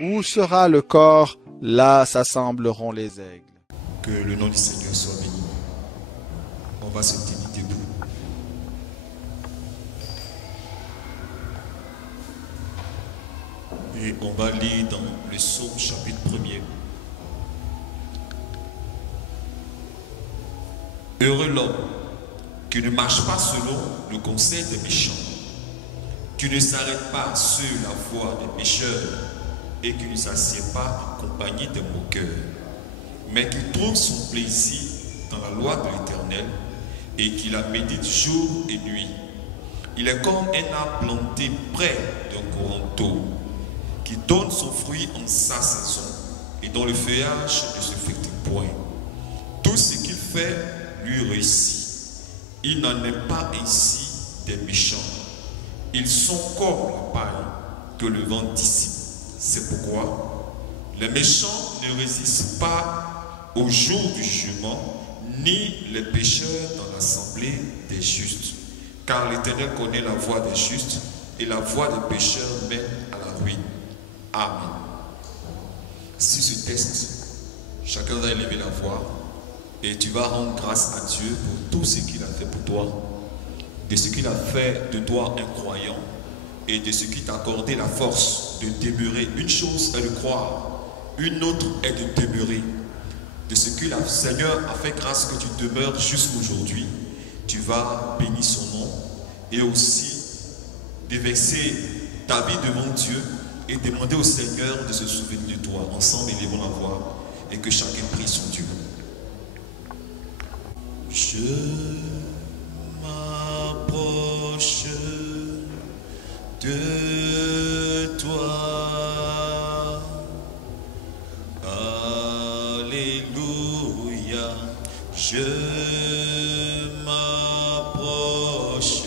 Où sera le corps, là s'assembleront les aigles. Que le nom du Seigneur soit béni. On va se tenir debout. Et on va lire dans le psaume chapitre 1er. Heureux l'homme qui ne marche pas selon le conseil des méchants, qui ne s'arrête pas sur la voie des pécheurs et qui ne s'assied pas en compagnie des moqueurs, mais qui trouve son plaisir dans la loi de l'Éternel et qui la médite jour et nuit. Il est comme un arbre planté près d'un courant d'eau, qui donne son fruit en sa saison et dont le feuillage ne se flétrit point. Tout ce qu'il fait lui réussit. Il n'en est pas ainsi des méchants. Ils sont comme la paille que le vent dissipe. C'est pourquoi les méchants ne résistent pas au jour du jugement, ni les pécheurs dans l'assemblée des justes. Car l'Éternel connaît la voie des justes et la voie des pécheurs mène à la ruine. Amen. Si ce texte, chacun va élever la voix et tu vas rendre grâce à Dieu pour tout ce qu'il a fait pour toi, de ce qu'il a fait de toi un croyant et de ce qui t'a accordé la force de demeurer. Une chose est de croire, une autre est de demeurer. De ce que le Seigneur a fait grâce que tu demeures jusqu'aujourd'hui, tu vas bénir son nom et aussi déverser ta vie devant Dieu et demander au Seigneur de se souvenir de toi. Ensemble, élevons la voix et que chacun prie son Dieu. Je m'approche de toi. Alléluia. Je m'approche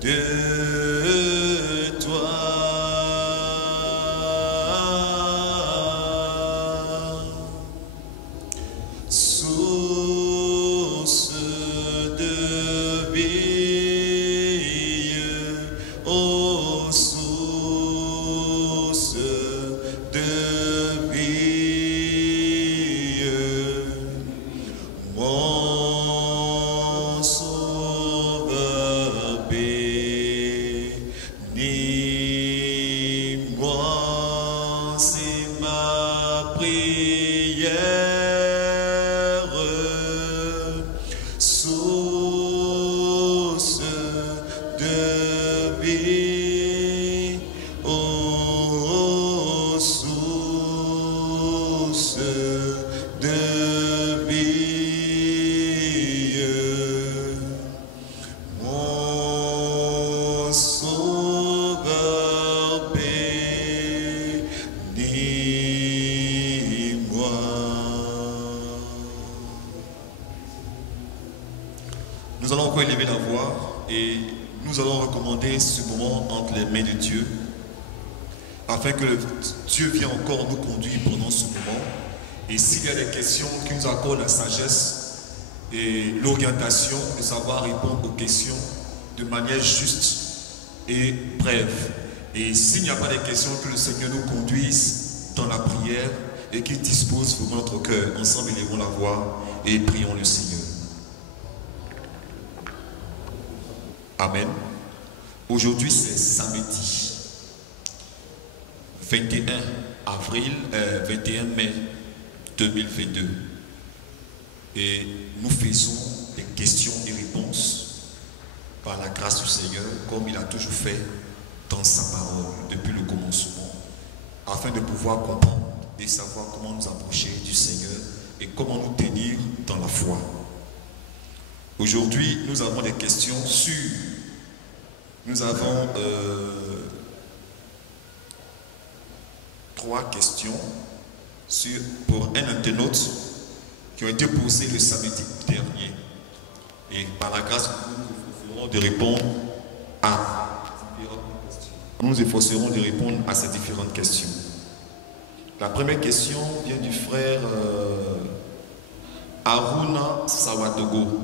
de toi. Source de vie, ô source de vie, mon sauveur bénis-moi, c'est ma prière. Source de vie, ô source de vie, mon sauveur bénis-moi. Nous allons encore élever la voix et nous allons recommander ce moment entre les mains de Dieu afin que Dieu vienne encore nous conduire pendant ce moment. Et s'il y a des questions qui nous accordent la sagesse et l'orientation de savoir répondre aux questions de manière juste et brève. Et s'il n'y a pas de questions, que le Seigneur nous conduise dans la prière et qu'il dispose vraiment notre cœur. Ensemble, élevons la voix et prions le Seigneur. Amen. Aujourd'hui, c'est samedi 21 mai 2022. Et nous faisons des questions et réponses par la grâce du Seigneur, comme il a toujours fait dans sa parole depuis le commencement, afin de pouvoir comprendre et savoir comment nous approcher du Seigneur et comment nous tenir dans la foi. Aujourd'hui, nous avons des questions sur... Nous avons 3 questions pour un internaute qui ont été posées le samedi dernier. Et par la grâce, nous efforcerons de répondre à différentes questions. Nous efforcerons de répondre à ces différentes questions. La première question vient du frère Aruna Sawadogo.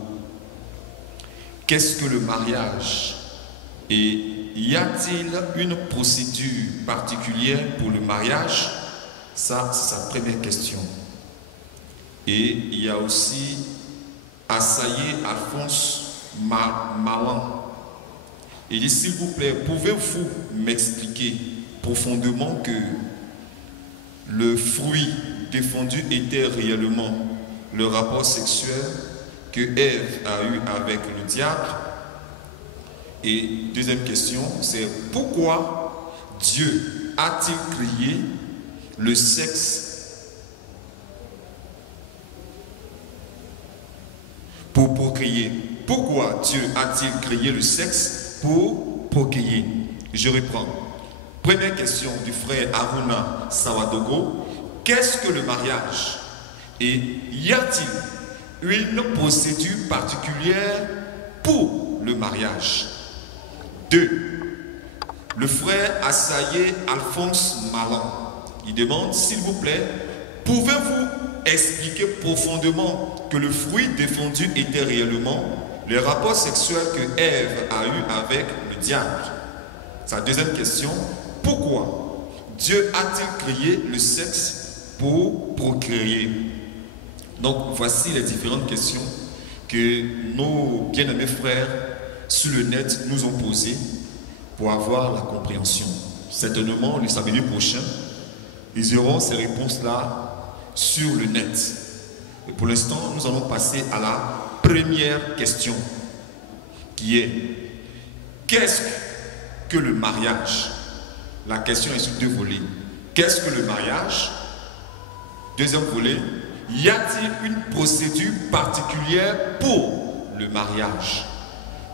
Qu'est-ce que le mariage et y a-t-il une procédure particulière pour le mariage? Ça, c'est sa première question. Et il y a aussi Assaillé Alphonse Malan. Il dit, s'il vous plaît, pouvez-vous m'expliquer profondément que le fruit défendu était réellement le rapport sexuel que Ève a eu avec le diable? Et deuxième question, c'est pourquoi Dieu a-t-il créé le sexe pour procréer? Pourquoi Dieu a-t-il créé le sexe pour procréer? Je reprends. Première question du frère Aruna Sawadogo. Qu'est-ce que le mariage? Et y a-t-il une procédure particulière pour le mariage? 2. Le frère Assaillé Alphonse Malan. Il demande, s'il vous plaît, pouvez-vous expliquer profondément que le fruit défendu était réellement le rapport sexuel que Ève a eu avec le diable? Sa deuxième question, pourquoi Dieu a-t-il créé le sexe pour procréer? Donc voici les différentes questions que nos bien-aimés frères sur le net nous ont posées pour avoir la compréhension. Certainement, le samedi prochain, ils auront ces réponses-là sur le net. Et pour l'instant, nous allons passer à la première question, qui est: qu'est-ce que le mariage? La question est sur deux volets. Qu'est-ce que le mariage? Deuxième volet, y a-t-il une procédure particulière pour le mariage?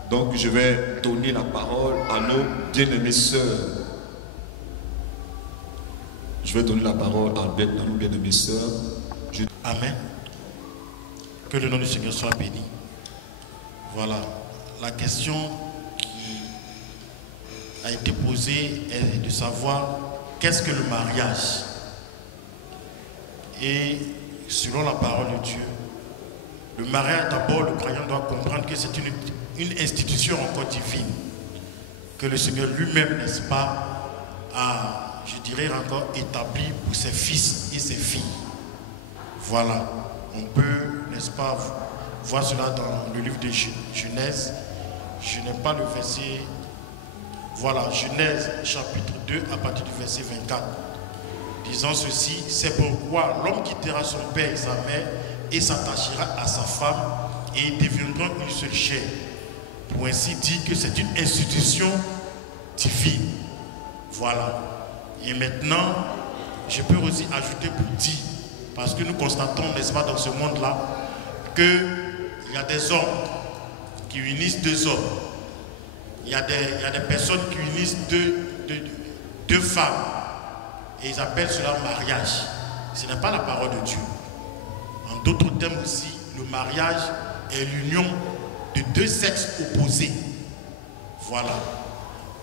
Donc je vais donner la parole à nos bien-aimées sœurs. Je vais donner la parole à nos bien-aimées sœurs. Amen. Que le nom du Seigneur soit béni. Voilà. La question qui a été posée est de savoir qu'est-ce que le mariage. Et selon la parole de Dieu, le mariage, d'abord, le croyant doit comprendre que c'est une institution encore divine que le Seigneur lui-même, n'est-ce pas, a, je dirais encore, établi pour ses fils et ses filles. Voilà. On peut, n'est-ce pas, voir cela dans le livre de Genèse. Je n'ai pas le verset. Voilà, Genèse chapitre 2 à partir du verset 24. Disant ceci: c'est pourquoi l'homme quittera son père et sa mère et s'attachera à sa femme et ils deviendront une seule chair. Pour ainsi dire que c'est une institution divine. Voilà. Et maintenant, je peux aussi ajouter pour dire, parce que nous constatons, n'est-ce pas, dans ce monde-là, qu'il y a des hommes qui unissent deux hommes. Il y a des personnes qui unissent deux femmes. Et ils appellent cela mariage. Ce n'est pas la parole de Dieu. En d'autres termes aussi, le mariage est l'union de deux sexes opposés. Voilà.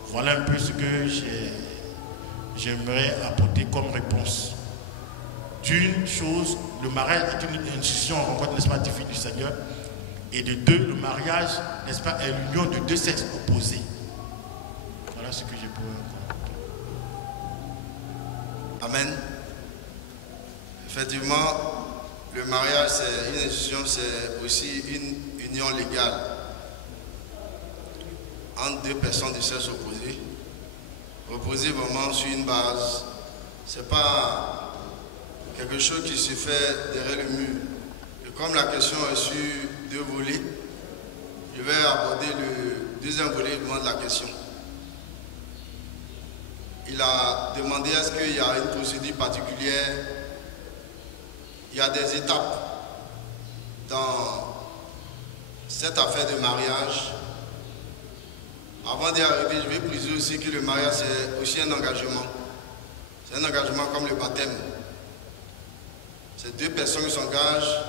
Voilà un peu ce que j'aimerais apporter comme réponse. D'une chose, le mariage est une institution en rencontre, n'est-ce pas, divine du Seigneur. Et de deux, le mariage, n'est-ce pas, est l'union de deux sexes opposés. Voilà ce que j'ai pour Amen. Effectivement, le mariage, c'est une institution, c'est aussi une union légale entre deux personnes de sexe opposé, reposée vraiment sur une base. C'est pas quelque chose qui se fait derrière le mur. Et comme la question est sur deux volets, je vais aborder le deuxième volet de la question. Il a demandé est-ce qu'il y a une procédure particulière. Il y a des étapes dans cette affaire de mariage. Avant d'y arriver, je vais préciser aussi que le mariage, c'est aussi un engagement. C'est un engagement comme le baptême. C'est deux personnes qui s'engagent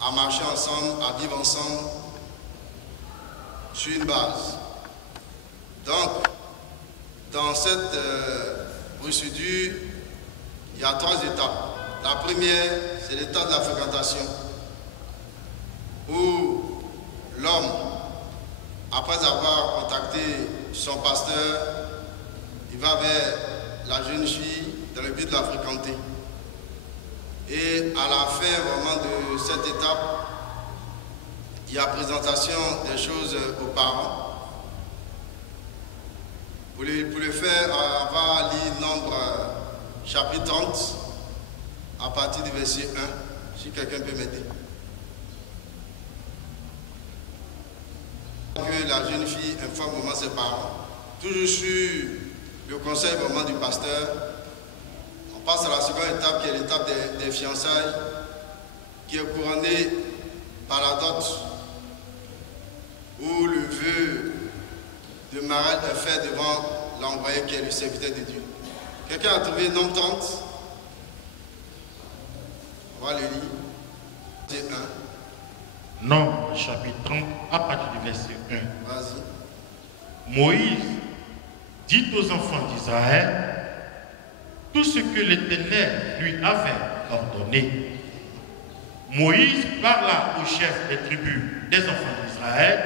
à marcher ensemble, à vivre ensemble, sur une base. Donc, dans cette procédure, il y a trois étapes. La première, c'est l'étape de la fréquentation, où l'homme, après avoir contacté son pasteur, il va vers la jeune fille dans le but de la fréquenter. Et à la fin vraiment de cette étape, il y a présentation des choses aux parents. Pour le faire, on va lire Nombre chapitre 30 à partir du verset 1, si quelqu'un peut m'aider. Que la jeune fille informe vraiment ses parents, toujours sur le conseil vraiment du pasteur. On passe à la seconde étape qui est l'étape des fiançailles, qui est couronnée par la dot, où le vœu de mariage est fait devant l'envoyé qui est le serviteur de Dieu. Quelqu'un a trouvé Nombre 30? On va le lire. C'est 1. Nombre chapitre 30 à partir du verset 1. Vas-y. Moïse dit aux enfants d'Israël tout ce que l'Éternel lui avait ordonné. Moïse parla au chef des tribus des enfants d'Israël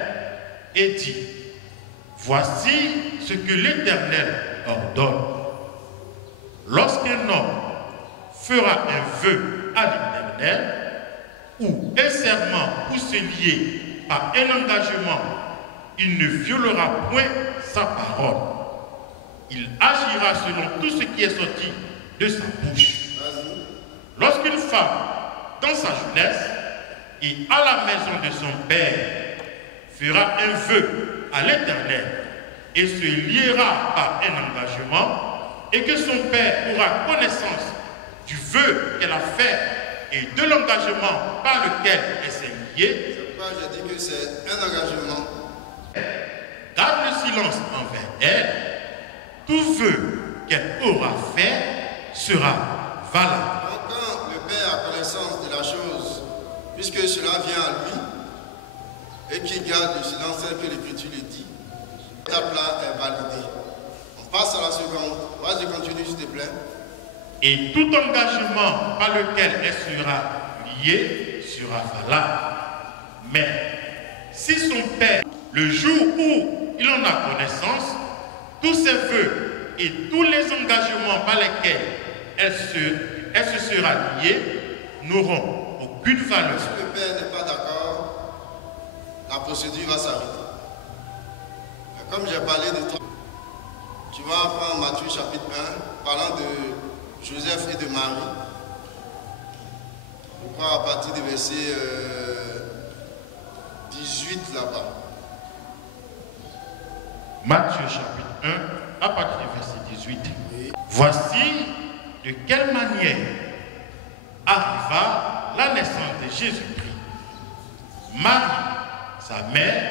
et dit: voici ce que l'Éternel ordonne. Lorsqu'un homme fera un vœu à l'Éternel, ou un serment pour se lier par un engagement, il ne violera point sa parole. Il agira selon tout ce qui est sorti de sa bouche. Lorsqu'une femme, dans sa jeunesse et à la maison de son père, fera un vœu à l'Éternel et se liera par un engagement, et que son père aura connaissance du vœu qu'elle a fait et de l'engagement par lequel elle s'est liée. C'est pourquoi j'ai dit que c'est un engagement. Garde le silence envers elle. Tout vœu qu'elle aura fait sera valable. Donc, quand le père a connaissance de la chose, puisque cela vient à lui, et qu'il garde le silence tel que l'Écriture le dit, l'étape-là est validée. On passe à la seconde. Vas-y, continue s'il te plaît. Et tout engagement par lequel elle sera liée sera valable. Mais si son père, le jour où il en a connaissance, tous ses vœux et tous les engagements par lesquels elle se sera liée n'auront aucune valeur. Si le père n'est pas d'accord, la procédure va s'arrêter. Comme j'ai parlé de toi, tu vas prendre Matthieu chapitre 1, parlant de Joseph et de Marie. Je crois à partir du verset 18 là-bas. Matthieu chapitre 1 à partir du verset 18. Oui. Voici de quelle manière arriva la naissance de Jésus-Christ. Marie, sa mère,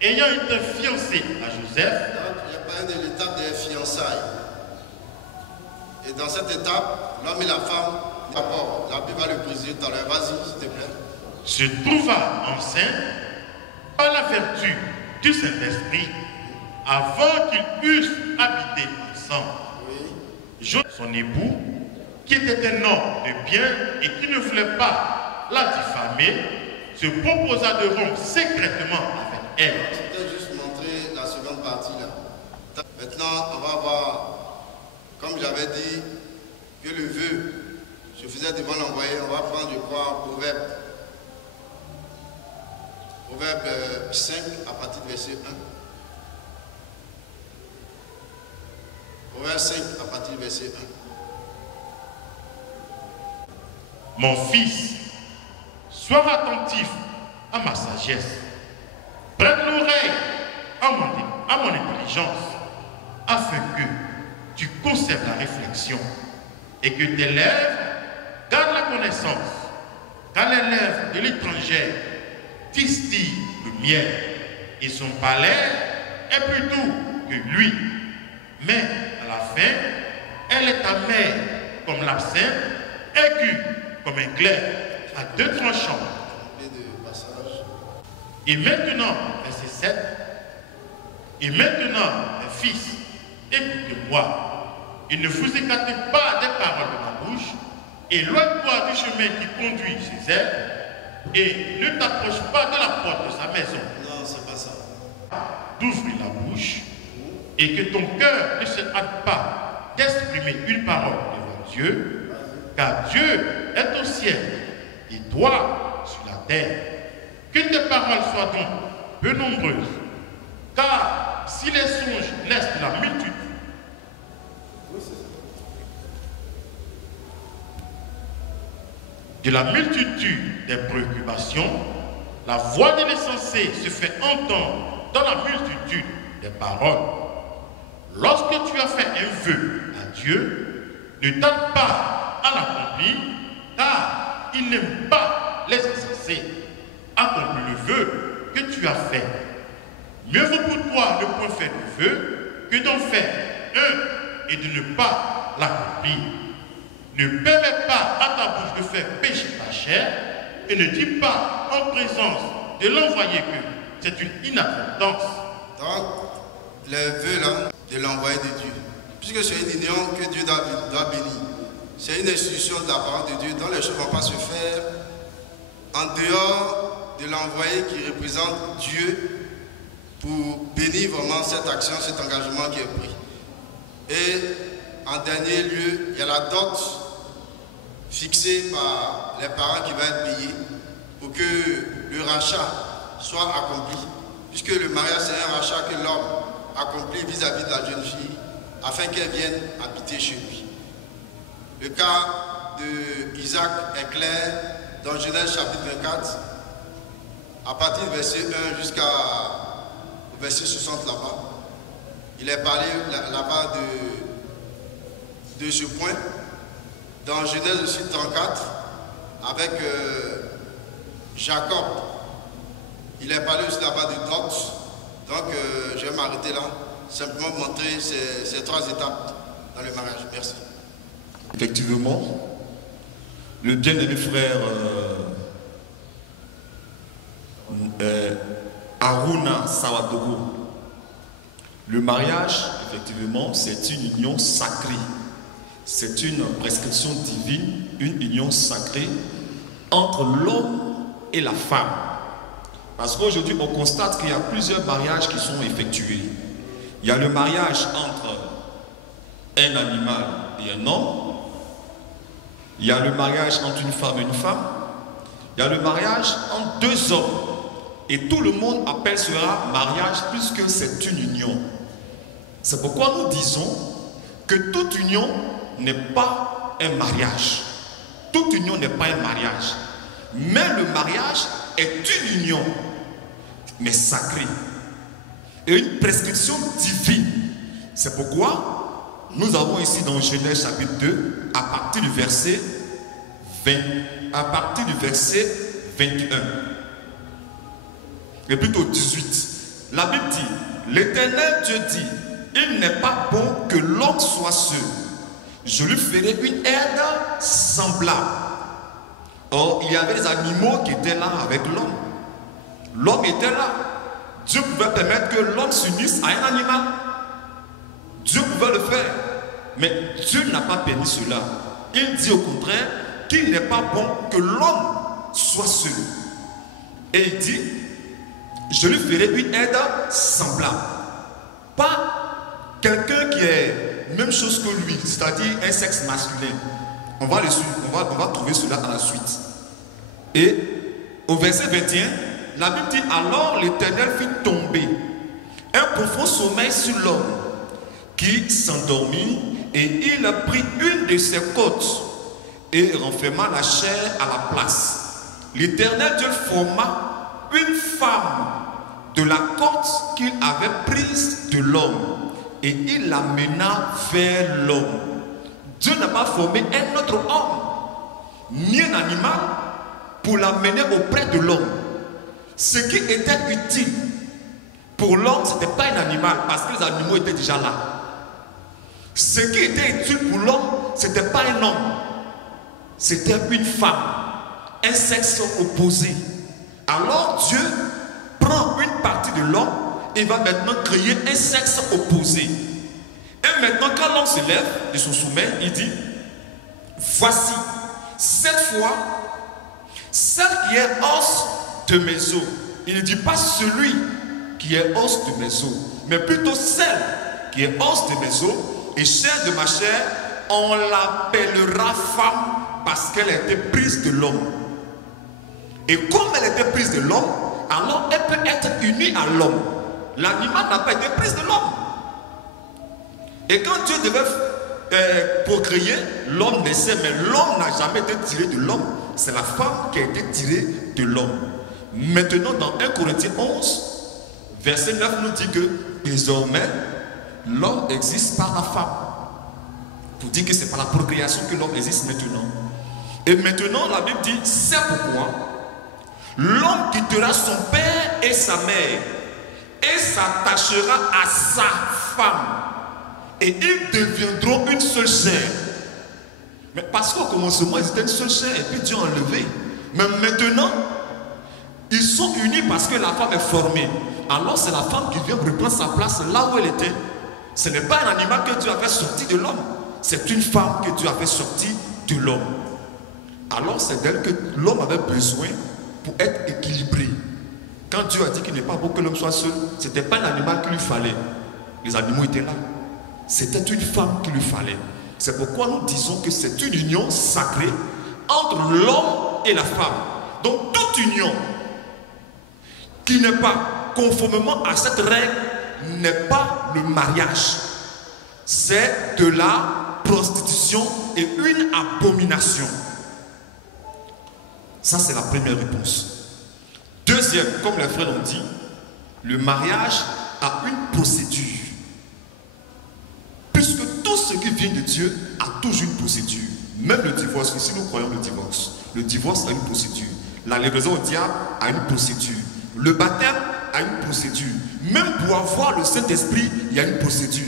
ayant été fiancée à Joseph. Donc, j'ai parlé de l'étape des fiançailles. Et dans cette étape, l'homme et la femme, d'abord, la Bible va le briser tout à l'heure. Vas-y, s'il te plaît. Se trouva enceinte par la vertu du Saint-Esprit avant qu'ils eussent habité ensemble. Oui. Joseph, son époux, qui était un homme de bien et qui ne voulait pas la diffamer, se proposa de rompre secrètement avec elle. C'était juste montrer la seconde partie là. Maintenant, on va voir, comme j'avais dit, que le vœu se faisait devant l'envoyé. On va prendre, je crois, Proverbe 5 à partir du verset 1. Proverbe 5 à partir du verset 1. Mon fils, sois attentif à ma sagesse. Prête l'oreille à mon intelligence, afin que tu conserves la réflexion et que tes lèvres gardent la connaissance, car les lèvres de l'étrangère distillent le miel et son palais est plus doux que lui. Mais à la fin, elle est amère comme l'absinthe, aiguë comme un glaive à deux tranchants. Et maintenant, verset 7, et maintenant, mes fils, écoutez-moi, et ne vous écartez pas des paroles de ma bouche, éloigne-toi du chemin qui conduit chez elle, et ne t'approche pas de la porte de sa maison. Non, c'est pas ça. D'ouvrir la bouche et que ton cœur ne se hâte pas d'exprimer une parole devant Dieu, car Dieu est au ciel et toi sur la terre. Que tes paroles soient donc peu nombreuses, car si les songes naissent de la multitude, des préoccupations, la voix de l'insensé se fait entendre dans la multitude des paroles. Lorsque tu as fait un vœu à Dieu, ne tarde pas à l'accomplir, car il n'aime pas les insensés. Accomplis le vœu que tu as fait. Mieux vaut pour toi ne point faire le vœu que d'en faire un et de ne pas l'accomplir. Ne permets pas à ta bouche de faire pécher ta chair et ne dis pas en présence de l'envoyé que c'est une inadvertance. Donc, les vœux là, de l'envoyé de Dieu, puisque c'est une union que Dieu doit bénir, c'est une institution de la parole de Dieu dont les choses ne vont pas se faire en dehors de l'envoyé qui représente Dieu pour bénir vraiment cette action, cet engagement qui est pris. Et en dernier lieu, il y a la dot fixée par les parents qui va être payée pour que le rachat soit accompli. Puisque le mariage, c'est un rachat que l'homme accomplit vis-à-vis de la jeune fille afin qu'elle vienne habiter chez lui. Le cas de Isaac est clair dans Genèse chapitre 24, à partir du verset 1 jusqu'au verset 60 là-bas. Il est parlé là-bas de ce point. Dans Genèse aussi 34, avec Jacob, il est parlé aussi là-bas de Dot. Donc je vais m'arrêter là, simplement montrer ces trois étapes dans le mariage. Merci. Effectivement, le bien-aimé frère Aruna Sawadogo, le mariage, effectivement, c'est une union sacrée. C'est une prescription divine, une union sacrée entre l'homme et la femme. Parce qu'aujourd'hui, on constate qu'il y a plusieurs mariages qui sont effectués. Il y a le mariage entre un animal et un homme. Il y a le mariage entre une femme et une femme. Il y a le mariage entre deux hommes. Et tout le monde appelle cela mariage puisque c'est une union. C'est pourquoi nous disons que toute union n'est pas un mariage. Toute union n'est pas un mariage. Mais le mariage est une union, mais sacrée. Et une prescription divine. C'est pourquoi nous avons ici dans Genèse chapitre 2, à partir du verset 21, et plutôt 18. La Bible dit, l'Éternel Dieu dit, il n'est pas bon que l'homme soit seul. Je lui ferai une aide semblable. Or, il y avait des animaux qui étaient là avec l'homme. L'homme était là. Dieu pouvait permettre que l'homme s'unisse à un animal. Dieu pouvait le faire. Mais Dieu n'a pas permis cela. Il dit au contraire qu'il n'est pas bon que l'homme soit seul. Et il dit, je lui ferai une aide semblable. Pas quelqu'un qui est même chose que lui, c'est-à-dire un sexe masculin. On va trouver cela dans la suite. Et au verset 21, la Bible dit, alors l'Éternel fit tomber un profond sommeil sur l'homme qui s'endormit et il prit une de ses côtes et renferma la chair à la place. L'Éternel Dieu forma une femme de la côte qu'il avait prise de l'homme et il l'amena vers l'homme. Dieu n'a pas formé un autre homme, ni un animal, pour l'amener auprès de l'homme. Ce qui était utile pour l'homme, ce n'était pas un animal, parce que les animaux étaient déjà là. Ce qui était utile pour l'homme, ce n'était pas un homme, c'était une femme, un sexe opposé. Alors Dieu prend une partie de l'homme et va maintenant créer un sexe opposé. Et maintenant, quand l'homme se lève de son sommeil, il dit, voici, cette fois, celle qui est os de mes os. Il ne dit pas celui qui est os de mes os, mais plutôt celle qui est os de mes os et chair de ma chair, on l'appellera femme parce qu'elle a été prise de l'homme. Et comme elle était prise de l'homme, alors elle peut être unie à l'homme. L'animal n'a pas été prise de l'homme. Et quand Dieu devait procréer, l'homme naissait, mais l'homme n'a jamais été tiré de l'homme. C'est la femme qui a été tirée de l'homme. Maintenant, dans 1 Corinthiens 11, verset 9 nous dit que désormais, l'homme existe par la femme. Pour dire que c'est par la procréation que l'homme existe maintenant. Et maintenant, la Bible dit, c'est pourquoi l'homme quittera son père et sa mère et s'attachera à sa femme. Et ils deviendront une seule chair. Mais parce qu'au commencement, ils étaient une seule chair et puis Dieu a enlevé. Mais maintenant, ils sont unis parce que la femme est formée. Alors c'est la femme qui vient reprendre sa place là où elle était. Ce n'est pas un animal que Dieu a fait sortir de l'homme. C'est une femme que Dieu a fait sortir de l'homme. Alors c'est d'elle que l'homme avait besoin pour être équilibré. Quand Dieu a dit qu'il n'est pas bon que l'homme soit seul, ce n'était pas un animal qu'il lui fallait. Les animaux étaient là. C'était une femme qu'il lui fallait. C'est pourquoi nous disons que c'est une union sacrée entre l'homme et la femme. Donc toute union qui n'est pas conformément à cette règle n'est pas le mariage. C'est de la prostitution et une abomination. Ça, c'est la première réponse. Deuxième, comme les frères l'ont dit, le mariage a une procédure. Puisque tout ce qui vient de Dieu a toujours une procédure. Même le divorce, ici nous croyons le divorce. Le divorce a une procédure. La livraison au diable a une procédure. Le baptême a une procédure. Même pour avoir le Saint-Esprit, il y a une procédure.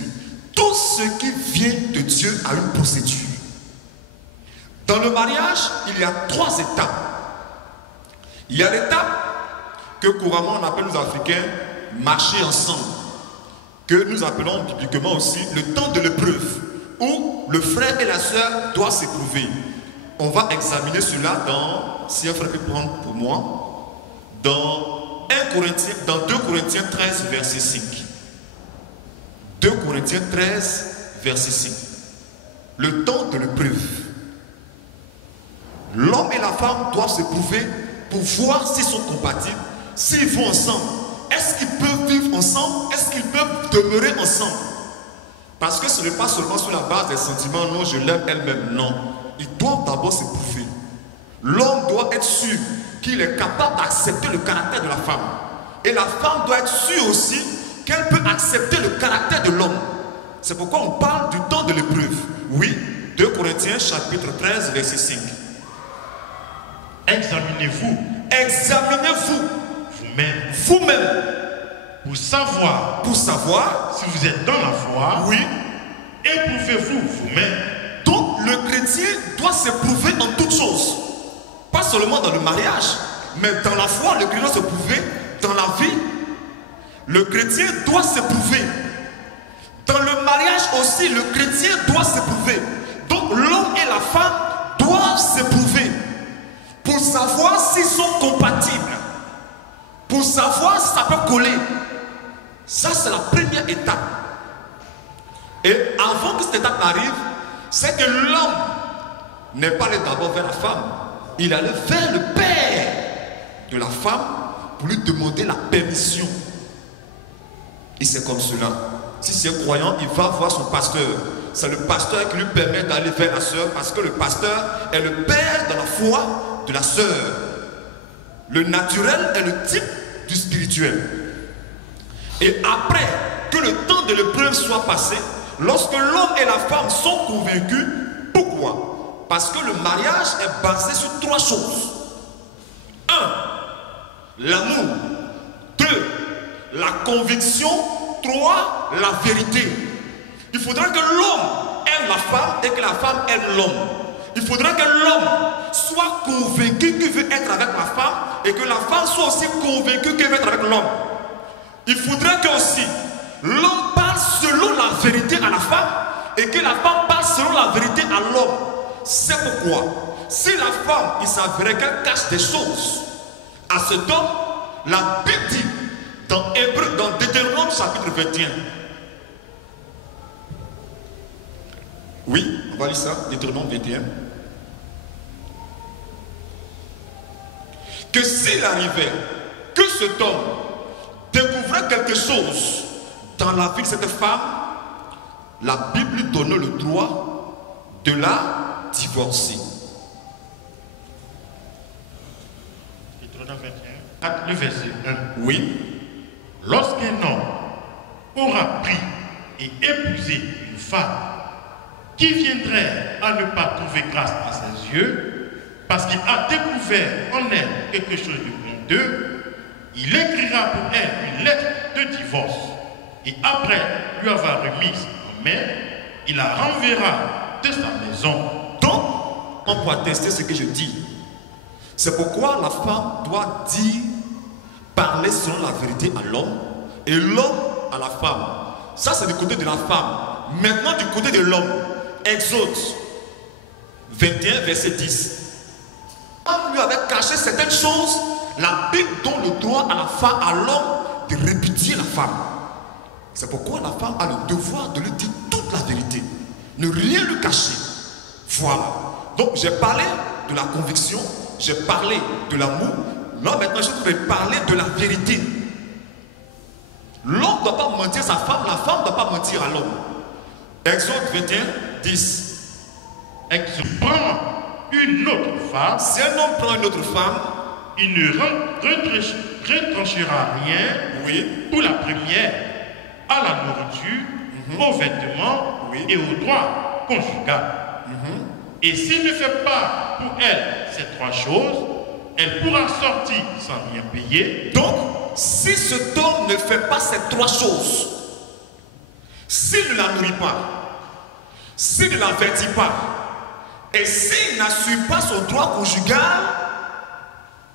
Tout ce qui vient de Dieu a une procédure. Dans le mariage, il y a 3 étapes. Il y a l'étape que couramment on appelle nous Africains marcher ensemble, que nous appelons bibliquement aussi le temps de l'épreuve, où le frère et la sœur doivent s'éprouver. On va examiner cela dans, si un frère peut prendre pour moi, dans 2 Corinthiens 13, verset 5. 2 Corinthiens 13, verset 5. Le temps de l'épreuve. L'homme et la femme doivent s'éprouver pour voir s'ils sont compatibles, s'ils vont ensemble. Est-ce qu'ils peuvent vivre ensemble? Est-ce qu'ils peuvent demeurer ensemble? Parce que ce n'est pas seulement sur la base des sentiments, non, je l'aime, elle m'aime, non. Ils doivent d'abord s'éprouver. L'homme doit être sûr qu'il est capable d'accepter le caractère de la femme. Et la femme doit être sûre aussi qu'elle peut accepter le caractère de l'homme. C'est pourquoi on parle du temps de l'épreuve. Oui, 2 Corinthiens chapitre 13, verset 5. Examinez-vous. Examinez-vous. Vous-même. Vous-même. Pour savoir. Pour savoir. Si vous êtes dans la foi. Oui. Éprouvez-vous vous-même. Donc le chrétien doit s'éprouver en toutes choses. Pas seulement dans le mariage, mais dans la foi, le chrétien doit s'éprouver dans la vie. Le chrétien doit s'éprouver. Dans le mariage aussi, le chrétien doit s'éprouver. Donc l'homme et la femme doivent s'éprouver pour savoir s'ils sont compatibles, pour savoir si ça peut coller. Ça, c'est la première étape. Et avant que cette étape arrive, c'est que l'homme n'est pas allé d'abord vers la femme. Il allait vers le père de la femme pour lui demander la permission. Et c'est comme cela. Si c'est un croyant, il va voir son pasteur. C'est le pasteur qui lui permet d'aller vers la sœur, parce que le pasteur est le père de la foi de la sœur. Le naturel est le type du spirituel. Et après que le temps de l'épreuve soit passé, lorsque l'homme et la femme sont convaincus, pourquoi? Parce que le mariage est basé sur 3 choses. 1. L'amour. 2. La conviction. 3. La vérité. Il faudra que l'homme aime la femme et que la femme aime l'homme. Il faudra que l'homme soit convaincu qu'il veut être avec la femme et que la femme soit aussi convaincue qu'elle veut être avec l'homme. Il faudrait que aussi l'homme parle selon la vérité à la femme et que la femme parle selon la vérité à l'homme. C'est pourquoi, si la femme, il s'avérait qu'elle cache des choses à cet homme, la Bible dit dans Deutéronome chapitre 21, Oui, on va lire ça, Deutéronome 21. Que s'il arrivait que cet homme découvrait quelque chose dans la vie de cette femme, la Bible lui donne le droit de la divorcer. Deutéronome 21, le verset 1. Oui. Lorsqu'un homme aura pris et épousé une femme qui viendrait à ne pas trouver grâce à ses yeux, parce qu'il a découvert en elle quelque chose de honteux, il écrira pour elle une lettre de divorce. Et après lui avoir remise en main, il la renverra de sa maison. Donc, on peut attester ce que je dis. C'est pourquoi la femme doit dire, parler selon la vérité à l'homme et l'homme à la femme. Ça, c'est du côté de la femme. Maintenant, du côté de l'homme, Exode 21, verset 10. L'homme lui avait caché certaines choses. La Bible donne le droit à la femme, à l'homme, de répudier la femme. C'est pourquoi la femme a le devoir de lui dire toute la vérité. Ne rien lui cacher. Voilà. Donc, j'ai parlé de la conviction, j'ai parlé de l'amour. Là, maintenant, je voudrais parler de la vérité. L'homme ne doit pas mentir à sa femme, la femme ne doit pas mentir à l'homme. Exode 21, 10. Exode prend une autre femme. Si un homme prend une autre femme, il ne retranchera rien, oui, pour la première, à la nourriture, aux vêtements, oui, et au droit conjugal. Et s'il ne fait pas pour elle ces trois choses, elle pourra sortir sans rien payer. Donc, si cet homme ne fait pas ces trois choses, s'il ne la nourrit pas, s'il ne l'avertit pas, et s'il n'assure pas son droit conjugal,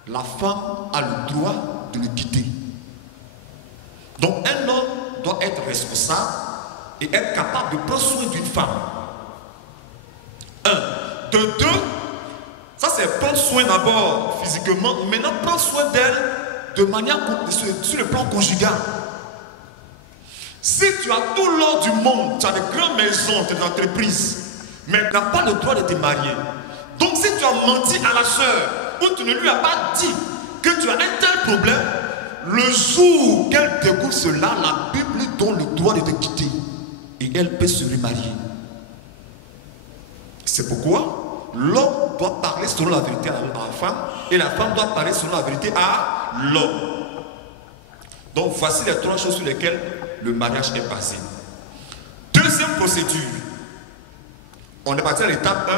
la femme a le droit de le quitter. Donc, un homme doit être responsable et être capable de prendre soin d'une femme. Un. De deux, ça c'est prendre soin d'abord physiquement, maintenant prendre soin d'elle de manière sur le plan conjugal. Si tu as tout l'or du monde, tu as des grandes maisons, des entreprises, mais tu n'as pas le droit de te marier. Donc si tu as menti à la sœur, ou tu ne lui as pas dit que tu as un tel problème, le jour qu'elle découvre cela, la Bible lui donne le droit de te quitter. Et elle peut se remarier. C'est pourquoi l'homme doit parler selon la vérité à la femme et la femme doit parler selon la vérité à l'homme. Donc voici les trois choses sur lesquelles le mariage est basé. Deuxième procédure. On est parti à l'étape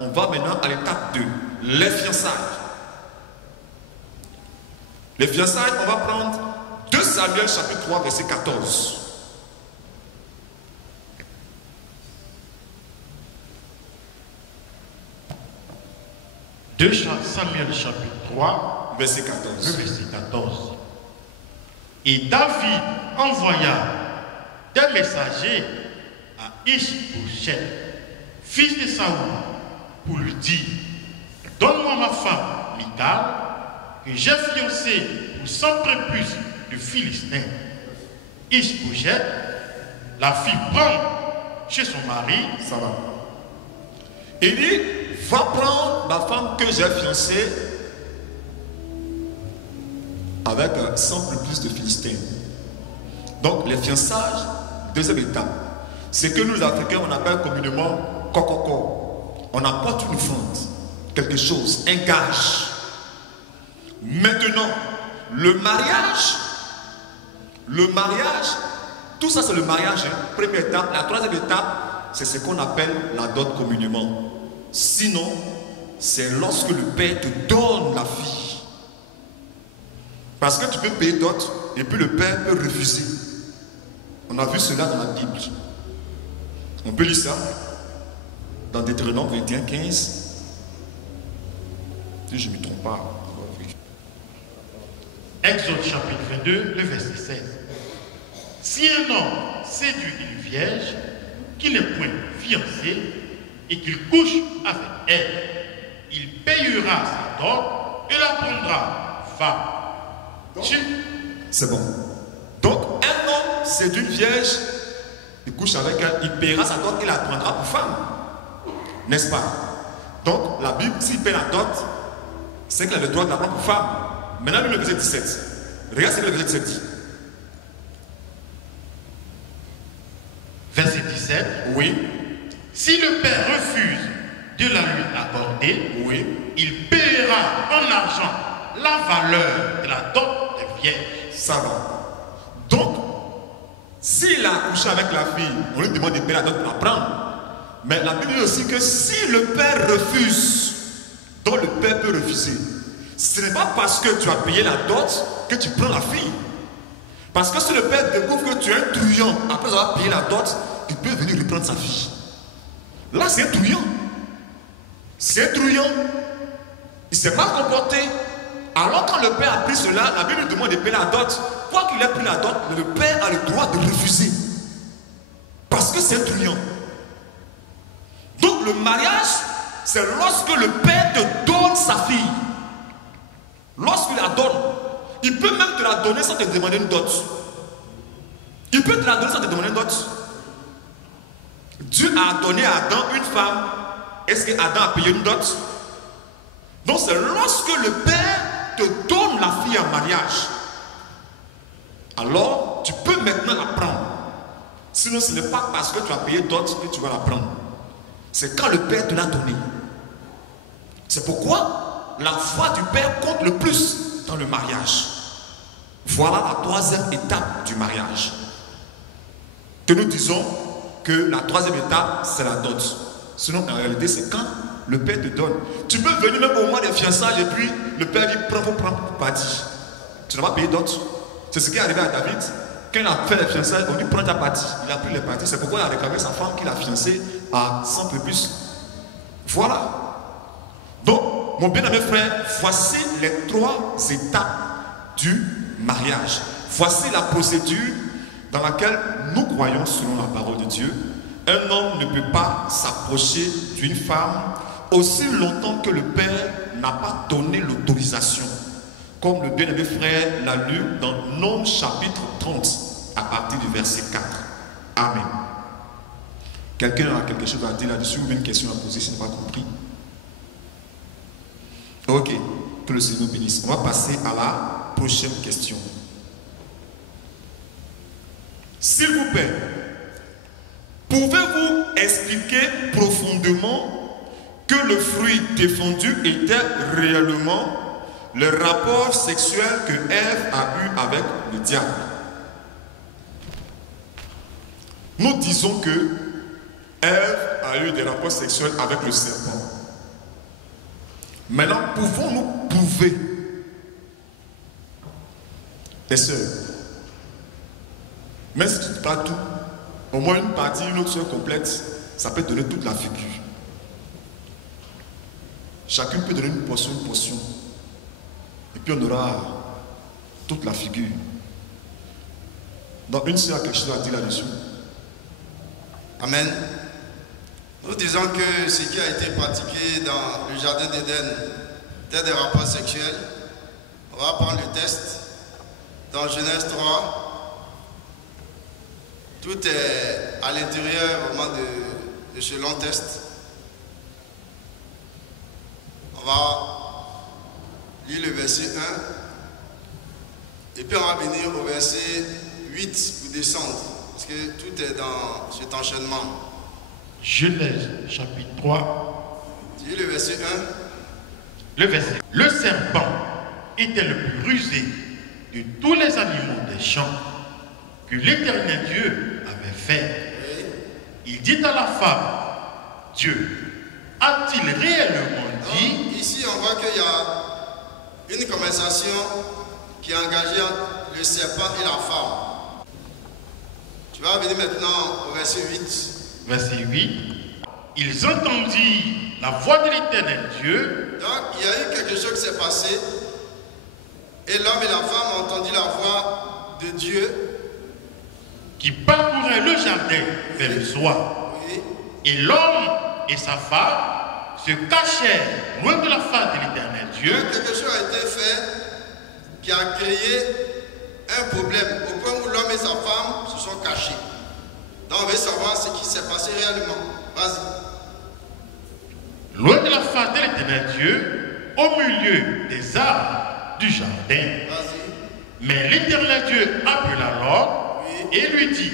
1, on va maintenant à l'étape 2, les fiançailles. Les fiançailles, on va prendre 2 Samuel chapitre 3 verset 14. 2 Samuel chapitre 3, verset 14. le verset 14. Et David envoya des messagers à Ish-Bosheth, fils de Saoul, pour lui dire: donne-moi ma femme, Michal, que j'ai fiancée pour 100 prépuces de Philistins. Ish-Bosheth la fit prendre chez son mari. Ça va. Il dit: va prendre ma femme que j'ai fiancée avec 100 prépuces de Philistins. Donc les fiançailles, deuxième étape, c'est que nous Africains on appelle communément kokoko. On apporte une offrande, quelque chose, un gage. Maintenant, le mariage, tout ça c'est le mariage, hein. Première étape. La troisième étape, c'est ce qu'on appelle la dot communément. Sinon, c'est lorsque le père te donne la fille. Parce que tu peux payer dot et puis le père peut refuser. On a vu cela dans la Bible. On peut lire ça dans Deutéronome 21, 15. Si je ne me trompe pas. Exode chapitre 22, le verset 16. Si un homme séduit une vierge qui n'est point fiancée et qu'il couche avec elle, il payera sa dot et la prendra femme. C'est bon. Donc un homme séduit une vierge il couche avec elle, il paiera sa dot, il la prendra pour femme. N'est-ce pas? Donc, la Bible, s'il paie la dot, c'est qu'il a le droit de la prendre pour femme. Maintenant, le verset 17. Regarde ce que le verset 17 dit. Verset 17. Oui. Si le père refuse de la lui accorder, Oui. il paiera en argent la valeur de la dot des vierges. Ça va. Donc, s'il a couché avec la fille, on lui demande de payer la dot pour la prendre. Mais la Bible dit aussi que si le père refuse, donc le père peut refuser. Ce n'est pas parce que tu as payé la dot que tu prends la fille. Parce que si le père découvre que tu es un truand après avoir payé la dot, il peut venir reprendre sa fille. Là, c'est un truand. C'est un truand. Il s'est mal comporté. Alors quand le père a pris cela, la Bible lui demande de payer la dot. Quoi qu'il ait pris la dot, le père a le droit de refuser. Parce que c'est un truand. Donc le mariage, c'est lorsque le père te donne sa fille. Lorsqu'il la donne, il peut même te la donner sans te demander une dot. Il peut te la donner sans te demander une dot. Dieu a donné à Adam une femme. Est-ce que Adam a payé une dot? Donc c'est lorsque le père te donne la fille en mariage. Alors tu peux maintenant la prendre. Sinon ce n'est pas parce que tu as payé dot que tu vas la prendre. C'est quand le père te l'a donné. C'est pourquoi la foi du père compte le plus dans le mariage. Voilà la troisième étape du mariage. Que nous disons que la troisième étape, c'est la dot. Sinon, en réalité, c'est quand le père te donne. Tu peux venir même au mois des fiançailles et puis le père dit prends partie. Tu n'as pas payé dot. C'est ce qui est arrivé à David. Quand il a fait les fiançailles, on dit prends ta partie. Il a pris les parties. C'est pourquoi il a réclamé sa femme qu'il a fiancée à 100 prépuces. Voilà. Donc, mon bien-aimé frère, voici les trois étapes du mariage. Voici la procédure dans laquelle nous croyons selon la parole de Dieu. Un homme ne peut pas s'approcher d'une femme aussi longtemps que le père n'a pas donné l'autorisation. Comme le bien-aimé frère l'a lu dans Nombres chapitre 30 à partir du verset 4. Amen. Quelqu'un a quelque chose à dire là-dessus ou une question à poser si je n'ai pas compris? Ok, que le Seigneur nous bénisse. On va passer à la prochaine question. S'il vous plaît, pouvez-vous expliquer profondément que le fruit défendu était réellement le rapport sexuel que Ève a eu avec le diable? Nous disons que Ève a eu des rapports sexuels avec le serpent. Maintenant, pouvons-nous prouver, les sœurs, même si tu ne dis pas tout, au moins une partie, une autre sœur complète, ça peut donner toute la figure. Chacune peut donner une portion, et puis on aura toute la figure. Donc une sœur a quelque chose à dire là-dessus. Amen. Nous disons que ce qui a été pratiqué dans le jardin d'Éden était des rapports sexuels. On va prendre le test. Dans Genèse 3, tout est à l'intérieur au moment de ce long test. On va lire le verset 1 et puis on va venir au verset 8 pour descendre parce que tout est dans cet enchaînement. Genèse chapitre 3. Tu lis le verset 1. Le verset. Le serpent était le plus rusé de tous les animaux des champs que l'Éternel Dieu avait fait. Oui. Il dit à la femme, Dieu a-t-il réellement dit? Donc, ici, on voit qu'il y a une conversation qui est engagée entre le serpent et la femme. Tu vas venir maintenant au verset 8. Verset 8. Ils entendirent la voix de l'Éternel Dieu. Donc, il y a eu quelque chose qui s'est passé. Et l'homme et la femme ont entendu la voix de Dieu Qui parcourait le jardin vers le soir. oui, Et l'homme et sa femme se cachèrent loin de la face de l'Éternel Dieu. quelque chose a été fait qui a créé un problème au point où l'homme et sa femme se sont cachés. Donc on veut savoir ce qui s'est passé réellement. Vas-y. Loin de la face de l'Éternel Dieu, au milieu des arbres du jardin. Vas-y. Mais l'Éternel Dieu appela l'homme et lui dit,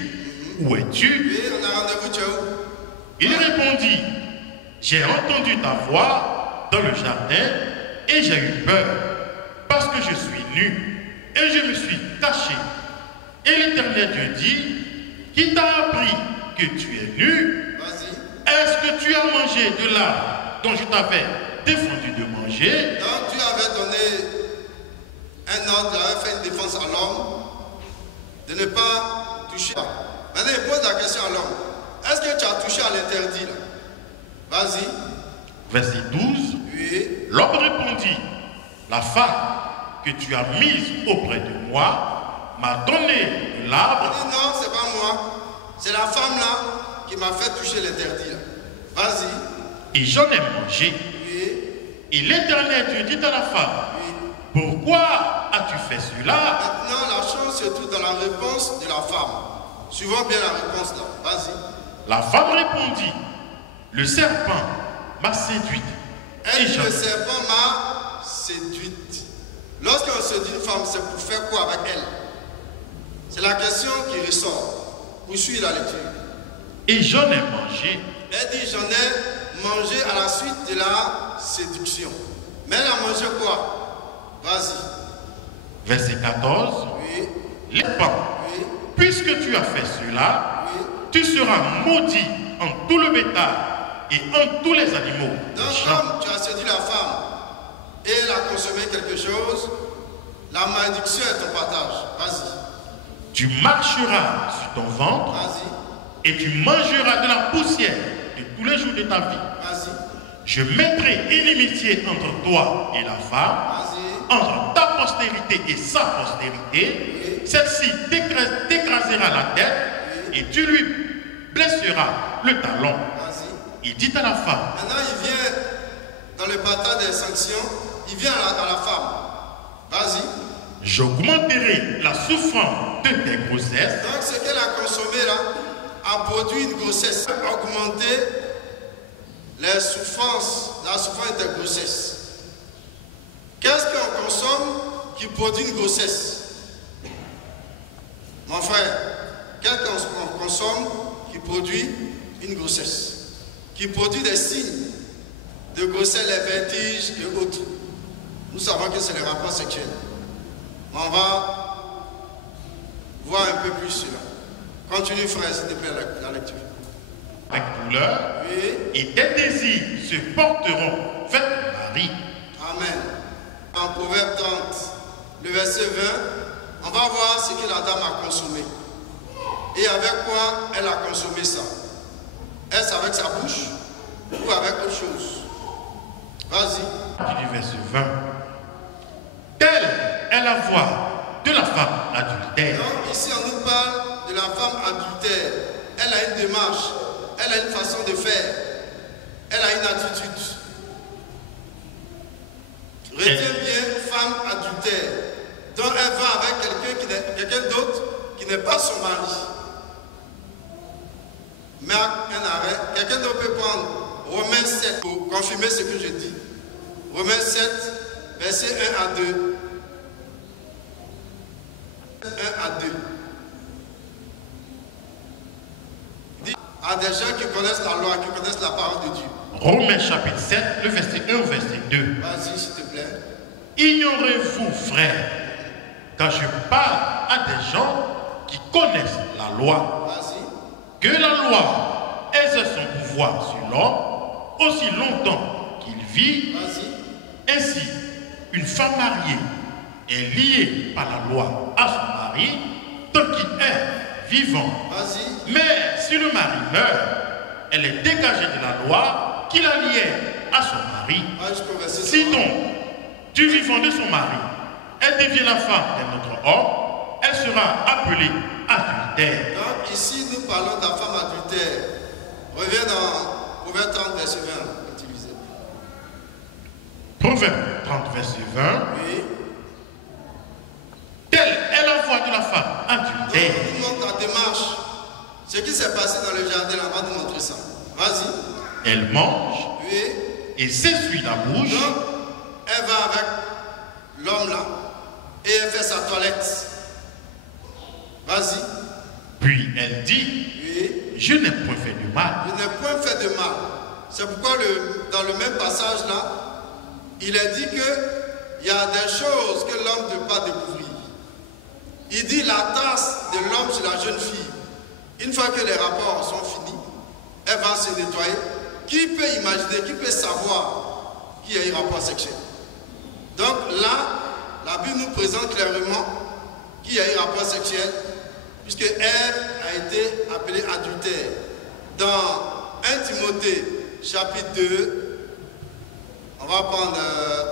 où es-tu? Oui, on a rendez-vous, tu es où? Il répondit, j'ai entendu ta voix dans le jardin et j'ai eu peur parce que je suis nu et je me suis caché. Et l'Éternel Dieu dit, qui t'a appris que tu es nu? Vas-y. Est-ce que tu as mangé de l'arbre dont je t'avais défendu de manger? Donc tu avais donné un ordre, tu avais fait une défense à l'homme de ne pas toucher. Maintenant il pose la question à l'homme. Est-ce que tu as touché à l'interdit là? Vas-y. Verset 12. Oui. L'homme répondit, la femme que tu as mise auprès de moi m'a donné de l'arbre. Il dit non, c'est pas moi. C'est la femme là qui m'a fait toucher l'interdit là. Vas-y. Et j'en ai mangé. Oui. Et l'Éternel Dieu dit à la femme, pourquoi as-tu fait cela? Maintenant la chose se trouve dans la réponse de la femme. Suivons bien la réponse là. Vas-y. La femme répondit, le serpent m'a séduite. Elle dit, le serpent m'a séduite. Lorsqu'on se dit une femme, c'est pour faire quoi avec elle? C'est la question qui ressort. Poursuis la lecture. Et j'en ai mangé. Elle dit, j'en ai mangé à la suite de la séduction. Mais elle a mangé quoi? Vas-y. Verset 14. Oui. Les pans, Oui. puisque tu as fait cela, Oui. tu seras maudit en tout le bétail et en tous les animaux. Donc, comme tu as séduit la femme et elle a consommé quelque chose, la malédiction est ton partage. Vas-y. Tu marcheras sur ton ventre Vas-y. et tu mangeras de la poussière de tous les jours de ta vie. Vas-y. Je mettrai inimitié entre toi et la femme, Vas-y. entre ta postérité et sa postérité. Celle-ci t'écrasera la tête et tu lui blesseras le talon. Vas-y. Il dit à la femme, Maintenant, il vient dans le partage des sanctions, il vient à la femme. Vas-y. j'augmenterai la souffrance de tes grossesses. Donc, ce qu'elle a consommé là a produit une grossesse. Augmenter les souffrances, la souffrance de tes grossesses. Qu'est-ce qu'on consomme qui produit une grossesse? Mon frère, qu'est-ce qu'on consomme qui produit une grossesse? Qui produit des signes de grossesse, les vertiges et autres. Nous savons que c'est les rapports sexuels. On va voir un peu plus cela. Continue, frère, s'il te plaît, la lecture. Avec douleur, Oui. et tes désirs se porteront vers ton mari. Amen. En Proverbe 30, le verset 20, on va voir ce que la dame a consommé. Et avec quoi elle a consommé ça. Est-ce avec sa bouche ou avec autre chose? Vas-y. Du verset 20. Telle est la voix de la femme adultère. Donc ici on nous parle de la femme adultère. Elle a une démarche, elle a une façon de faire, elle a une attitude. Retiens bien, femme adultère. Donc elle va avec quelqu'un d'autre qui n'est pas son mari. Mais un arrêt, quelqu'un d'autre peut prendre Romains 7 pour confirmer ce que je dis. Romains 7, versets 1 à 2. 1 à 2. Dit à des gens qui connaissent la loi, qui connaissent la parole de Dieu. Romains chapitre 7, le verset 1 au verset 2. Vas-y, s'il te plaît. Ignorez-vous, frères, quand je parle à des gens qui connaissent la loi, Vas-y. que la loi exerce son pouvoir sur l'homme aussi longtemps qu'il vit. Vas-y. Ainsi, une femme mariée est liée par la loi à son mari tant qu'il est vivant. Vas-y. Mais si le mari meurt, elle est dégagée de la loi qui la liait à son mari. Va jusqu'au verset Si 3. donc, du vivant de son mari, elle devient la femme d'un autre homme, elle sera appelée adultère. Donc ici, nous parlons de la femme adultère. Reviens dans Proverbe 30, verset 20. Utilisez. Proverbe 30, verset 20. Oui. Telle est la voix de la femme Donc, adultère. on nous montre la démarche. Ce Ce qui s'est passé dans le jardin, là, on va nous montrer ça. Vas-y. Elle mange Oui. et s'essuie la bouche. Donc, elle va avec l'homme là et elle fait sa toilette. Vas-y. Puis elle dit, Oui. je n'ai point fait de mal. Je n'ai point fait de mal. C'est pourquoi dans le même passage là, il est dit qu'il y a des choses que l'homme ne peut pas découvrir. Il dit la tasse de l'homme sur la jeune fille. Une fois que les rapports sont finis, elle va se nettoyer. Qui peut imaginer, qui peut savoir qu'il y a eu rapport sexuel? Donc là, la Bible nous présente clairement qu'il y a eu rapport sexuel, puisque Ève a été appelée adultère. Dans 1 Timothée, chapitre 2, on va prendre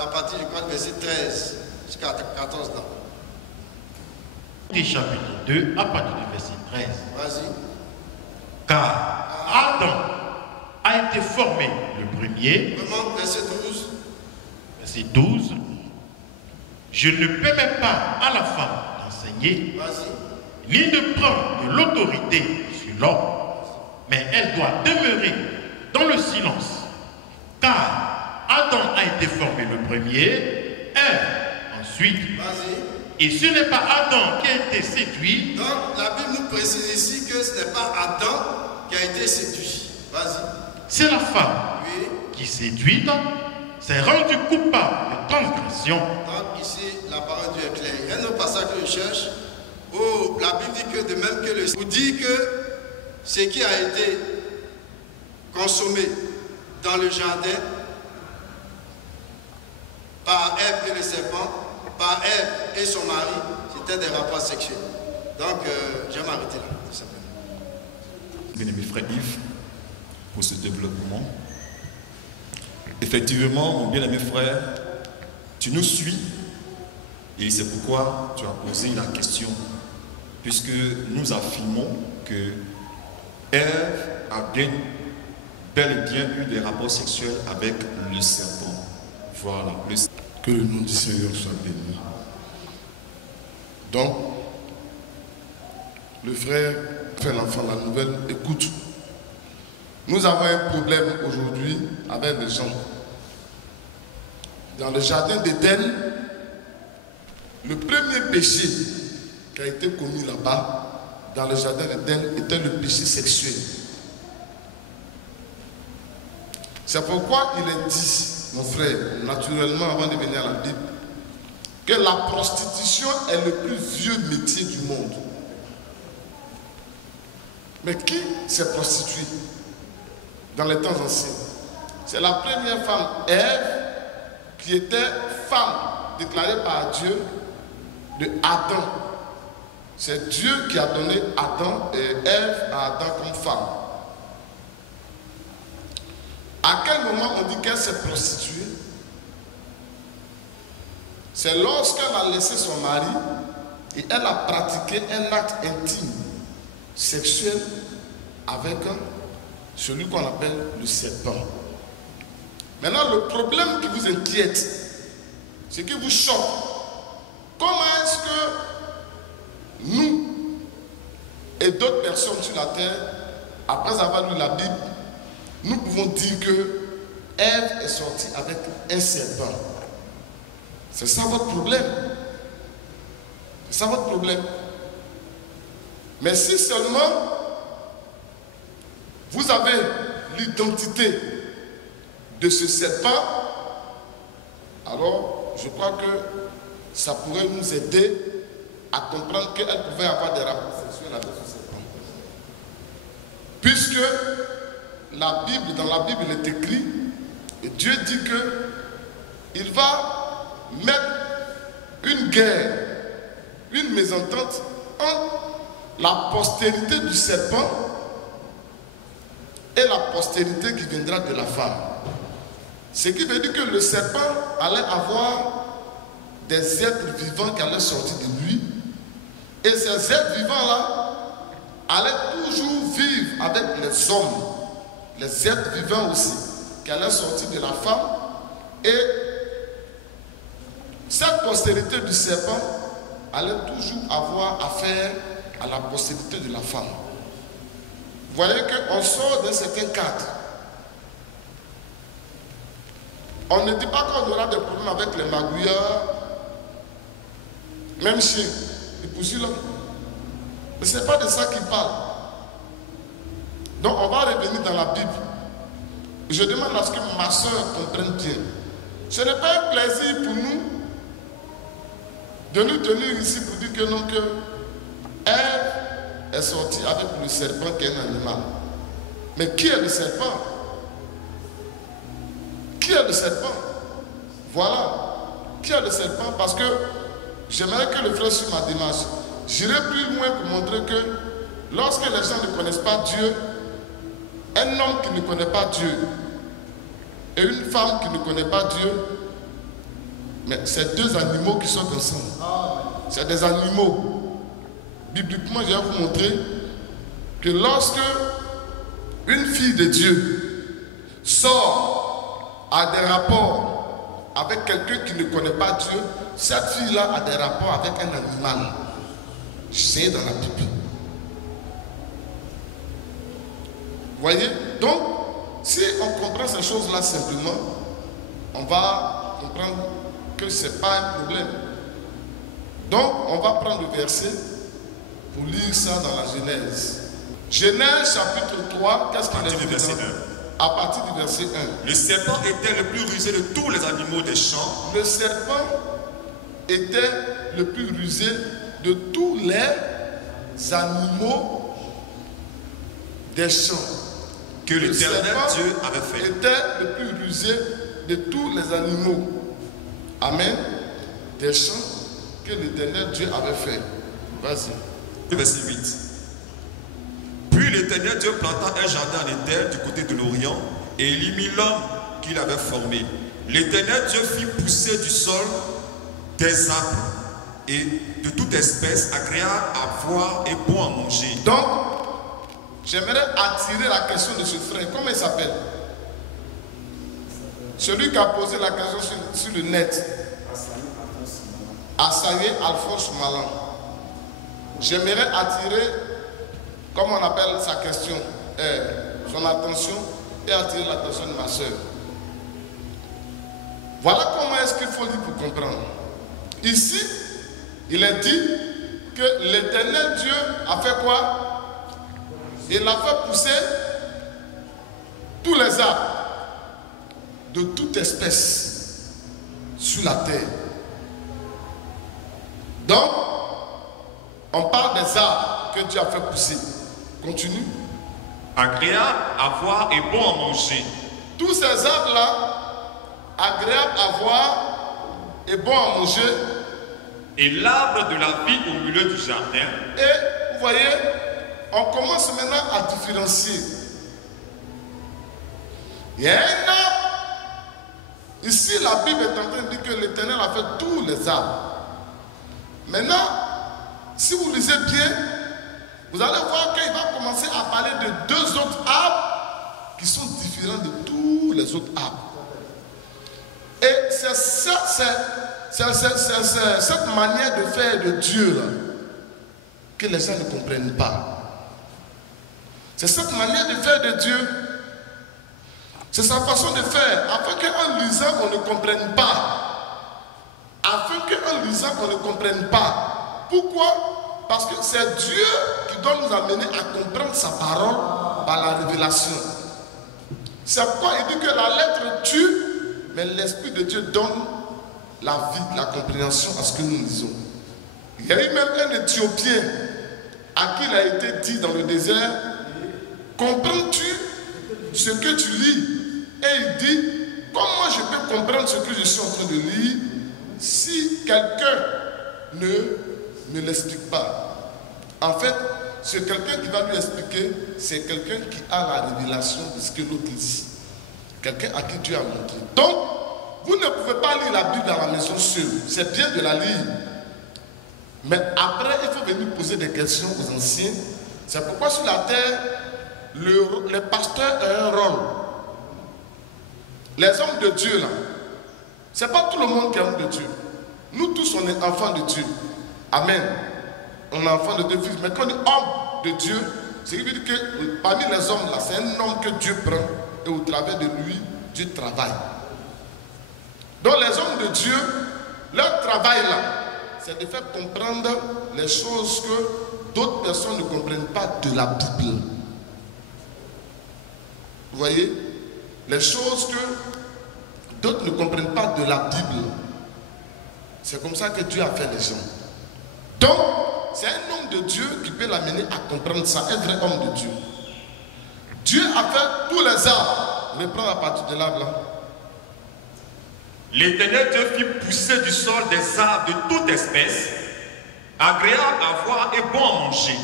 à partir du verset 13 jusqu'à 14 là. Chapitre 2, à partir du verset 13. Vas-y. Car Adam a été formé le premier. Vraiment, verset 12. Verset 12. Je ne permets pas à la femme d'enseigner, Vas-y. ni de prendre de l'autorité sur l'homme, mais elle doit demeurer dans le silence. Car Adam a été formé le premier, Ève ensuite. Vas-y. Et ce n'est pas Adam qui a été séduit. Donc, la Bible nous précise ici que ce n'est pas Adam qui a été séduit. Vas-y. C'est la femme Oui. qui, séduite, s'est rendue coupable de transgression. Donc, ici, la parole de Dieu est claire. Il y a un autre passage que je cherche où la Bible dit que de même que le... Vous dit que ce qui a été consommé dans le jardin par Ève et le serpent, par Ève et son mari, c'était des rapports sexuels. Donc, je vais m'arrêter là, tout simplement. Bien-aimé frère Yves, pour ce développement. Effectivement, mon bien-aimé frère, tu nous suis et c'est pourquoi tu as posé la question, puisque nous affirmons que Ève a bel et bien eu des rapports sexuels avec le serpent. Voilà. Que le nom du Seigneur soit béni. Donc, le frère fait l'enfant la nouvelle, écoute. Nous avons un problème aujourd'hui avec les gens. Dans le jardin d'Éden, le premier péché qui a été commis là-bas, dans le jardin d'Éden, était le péché sexuel. C'est pourquoi il est dit, mon frère, naturellement, avant de venir à la Bible, que la prostitution est le plus vieux métier du monde. Mais qui s'est prostitué dans les temps anciens? C'est la première femme, Ève, qui était femme déclarée par Dieu de Adam. C'est Dieu qui a donné Adam et Ève à Adam comme femme. À quel moment on dit qu'elle s'est prostituée? C'est lorsqu'elle a laissé son mari et elle a pratiqué un acte intime, sexuel, avec celui qu'on appelle le serpent. Maintenant, le problème qui vous inquiète, ce qui vous choque, comment est-ce que nous et d'autres personnes sur la terre, après avoir lu la Bible, nous pouvons dire que Ève est sortie avec un serpent? C'est ça votre problème. C'est ça votre problème. Mais si seulement vous avez l'identité de ce serpent, alors je crois que ça pourrait nous aider à comprendre qu'elle pouvait avoir des rapports sexuels avec ce serpent. Puisque la Bible, dans la Bible, il est écrit, et Dieu dit que il va mettre une guerre, une mésentente entre la postérité du serpent et la postérité qui viendra de la femme. Ce qui veut dire que le serpent allait avoir des êtres vivants qui allaient sortir de lui, et ces êtres vivants-là allaient toujours vivre avec les hommes, les êtres vivants aussi, qui allaient sortir de la femme, et cette postérité du serpent allait toujours avoir affaire à la postérité de la femme. voyez qu'on sort d'un certain cadre. On ne dit pas qu'on aura des problèmes avec les magouilleurs, même chiens, ils poursuivent l'homme. Mais ce n'est pas de ça qu'il parle. Donc on va revenir dans la Bible. Je demande à ce que ma soeur comprenne bien. Ce n'est pas un plaisir pour nous de nous tenir ici pour dire que non, que Ève est sortie avec le serpent qui est un animal. Mais qui est le serpent? Qui est le serpent? Voilà. Qui est le serpent? Parce que j'aimerais que le frère suive ma démarche. J'irai plus loin pour montrer que lorsque les gens ne connaissent pas Dieu, un homme qui ne connaît pas Dieu et une femme qui ne connaît pas Dieu, mais c'est deux animaux qui sont ensemble. C'est des animaux. Bibliquement, je vais vous montrer que lorsque une fille de Dieu sort à des rapports avec quelqu'un qui ne connaît pas Dieu, cette fille-là a des rapports avec un animal. C'est dans la Bible. Voyez? Donc, si on comprend ces choses-là simplement, on va comprendre que ce n'est pas un problème. Donc, on va prendre le verset pour lire ça dans la Genèse. Genèse chapitre 3, qu'est-ce qu'il est dit? À partir du verset 1. Le serpent était le plus rusé de tous les animaux des champs. Le serpent était le plus rusé de tous les animaux des champs. Que l'Éternel Dieu avait fait. Était le plus rusé de tous les animaux. Amen. Des champs que l'Éternel Dieu avait fait. Vas-y. Verset 8. Puis l'Éternel Dieu planta un jardin en Éden du côté de l'Orient et il y mit l'homme qu'il avait formé. L'Éternel Dieu fit pousser du sol des arbres et de toute espèce agréables à voir et bon à manger. Donc, j'aimerais attirer la question de ce frère. Comment il s'appelle? Celui qui a posé la question sur le net. Assaillé Alphonse Malan. J'aimerais attirer, comme on appelle sa question, son attention et attirer l'attention de ma soeur. Voilà comment est-ce qu'il faut lire pour comprendre. Ici, il est dit que l'Éternel Dieu a fait quoi? Il a fait pousser tous les arbres de toute espèce sur la terre. Donc, on parle des arbres que Dieu a fait pousser. Continue. Agréable à voir et bon à manger. Tous ces arbres-là, agréables à voir et bon à manger. Et l'arbre de la vie au milieu du jardin. Et vous voyez, on commence maintenant à différencier. Il y a un arbre. Ici, la Bible est en train de dire que l'Éternel a fait tous les arbres. Maintenant, si vous lisez bien, vous allez voir qu'il va commencer à parler de deux autres arbres qui sont différents de tous les autres arbres. Et c'est cette manière de faire de Dieu là, que les gens ne comprennent pas. C'est cette manière de faire de Dieu. C'est sa façon de faire, afin qu'en lisant, on ne comprenne pas. Afin qu'en lisant, on ne comprenne pas. Pourquoi? Parce que c'est Dieu qui doit nous amener à comprendre sa parole par la révélation. C'est pourquoi il dit que la lettre tue, mais l'Esprit de Dieu donne la vie, la compréhension à ce que nous lisons. Il y a eu même un Éthiopien à qui il a été dit dans le désert, comprends-tu ce que tu lis? Et il dit, comment je peux comprendre ce que je suis en train de lire si quelqu'un ne me l'explique pas? En fait, c'est quelqu'un qui va lui expliquer, c'est quelqu'un qui a la révélation de ce que l'autre dit. Quelqu'un à qui Dieu a montré. Donc, vous ne pouvez pas lire la Bible à la maison seule. C'est bien de la lire. Mais après, il faut venir poser des questions aux anciens. C'est pourquoi sur la terre, les pasteurs ont un rôle. Les hommes de Dieu, là, ce n'est pas tout le monde qui est homme de Dieu. Nous tous, on est enfants de Dieu. Amen. On est enfants de Dieu. Mais quand on est homme de Dieu, Ce qui veut dire que parmi les hommes là, c'est un homme que Dieu prend et au travers de lui, Dieu travaille. Donc les hommes de Dieu, leur travail là, c'est de faire comprendre les choses que d'autres personnes ne comprennent pas de la Bible. Vous voyez? Les choses que d'autres ne comprennent pas de la Bible. C'est comme ça que Dieu a fait les gens. Donc, c'est un homme de Dieu qui peut l'amener à comprendre ça, un vrai homme de Dieu. Dieu a fait tous les arbres. Reprends à partir de l'arbre là. L'Éternel Dieu fit pousser du sol des arbres de toute espèce, agréables à voir et bons à manger.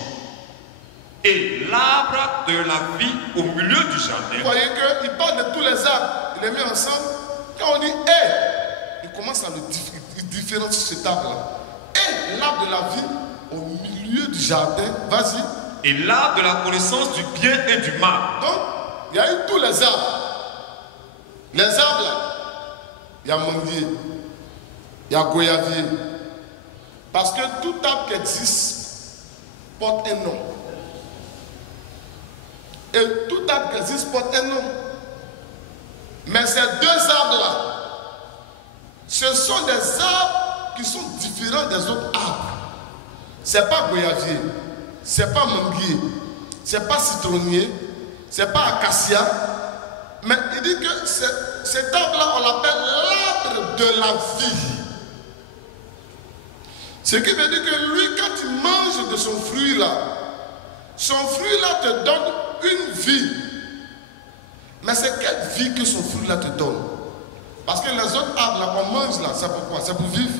Et l'arbre de la vie au milieu du jardin. Vous voyez qu'il parle de tous les arbres. Il les met ensemble. Quand on dit « hé », il commence à le différencier cet arbre-là. Et l'arbre de la vie au milieu du jardin. Vas-y. Et l'arbre de la connaissance du bien et du mal. Donc, il y a eu tous les arbres. Les arbres là. Il y a manguier. Il y a goyavier. Parce que tout arbre qui existe porte un nom. Et tout arbre qui existe porte un nom. Mais ces deux arbres-là, ce sont des arbres qui sont différents des autres arbres. Ce n'est pas goyavier, ce n'est pas manguier, ce n'est pas citronnier, ce n'est pas acacia. Mais il dit que cet arbre-là, on l'appelle l'arbre de la vie. Ce qui veut dire que lui, quand il mange de son fruit-là te donne une vie. Mais c'est quelle vie que son fruit là te donne? Parce que les autres arbres là, on mange là, c'est pourquoi? C'est pour vivre.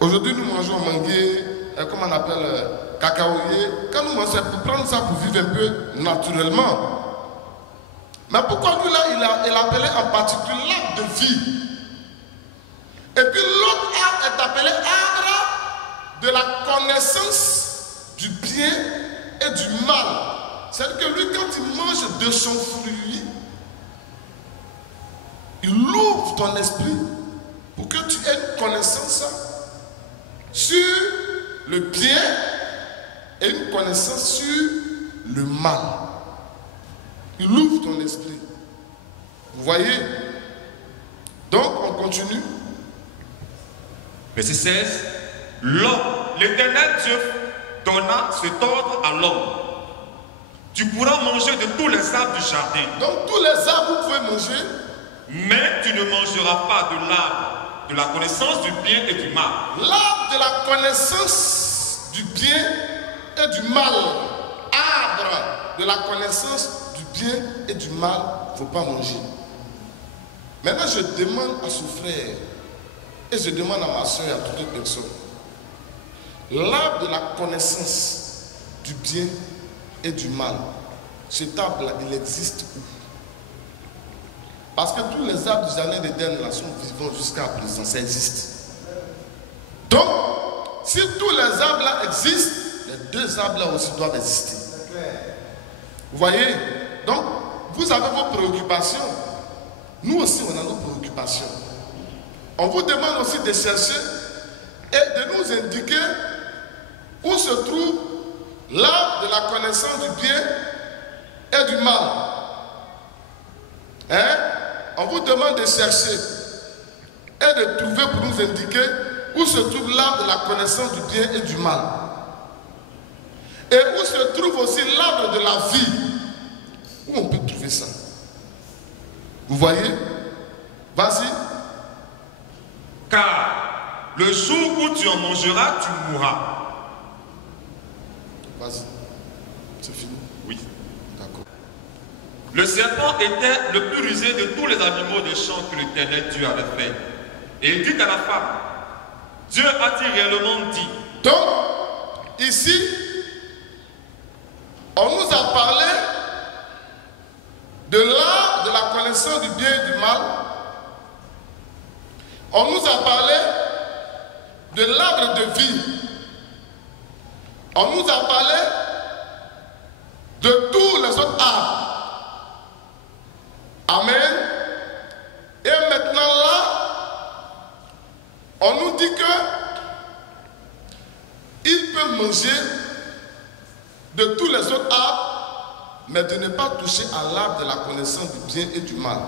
Aujourd'hui nous mangeons manguier, comment on appelle, cacaoyer. Quand nous mangeons, c'est pour prendre ça pour vivre un peu naturellement. Mais pourquoi lui là, il a appelé en particulier l'arbre de vie? Et puis l'autre arbre est appelé arbre de la connaissance du bien et du mal. C'est-à-dire que lui, quand il mange de son fruit, il ouvre ton esprit pour que tu aies une connaissance sur le bien et une connaissance sur le mal. Il ouvre ton esprit. Vous voyez? Donc, on continue. Verset 16. L'Éternel Dieu donna cet ordre à l'homme. Tu pourras manger de tous les arbres du jardin. Donc, tous les arbres, vous pouvez manger. Mais tu ne mangeras pas de l'arbre de la connaissance du bien et du mal. L'arbre de la connaissance du bien et du mal. Arbre de la connaissance du bien et du mal, il ne faut pas manger. Maintenant, je demande à ce frère, et je demande à ma soeur et à toutes les personnes, l'arbre de la connaissance du bien et du mal, cet arbre-là, il existe où? Parce que tous les arbres du jardin d'Éden là sont vivants jusqu'à présent, ça existe. Donc, si tous les arbres là existent, les deux arbres là aussi doivent exister. Vous voyez? Donc, vous avez vos préoccupations. Nous aussi, on a nos préoccupations. On vous demande aussi de chercher et de nous indiquer où se trouve l'arbre de la connaissance du bien et du mal. Hein? On vous demande de chercher et de trouver pour nous indiquer où se trouve l'arbre de la connaissance du bien et du mal. Et où se trouve aussi l'arbre de la vie. Où on peut trouver ça? Vous voyez? Vas-y. Car le jour où tu en mangeras, tu mourras. Vas-y. C'est fini? Oui. D'accord. Le serpent était le plus rusé de tous les animaux des champs que l'Éternel Dieu avait fait. Et il dit à la femme, Dieu a-t-il réellement dit? Donc, ici, on nous a parlé de l'arbre de la connaissance du bien et du mal. On nous a parlé de l'arbre de vie. On nous a parlé de tous les autres arbres. Amen. Et maintenant là, on nous dit que il peut manger de tous les autres arbres, mais de ne pas toucher à l'arbre de la connaissance du bien et du mal.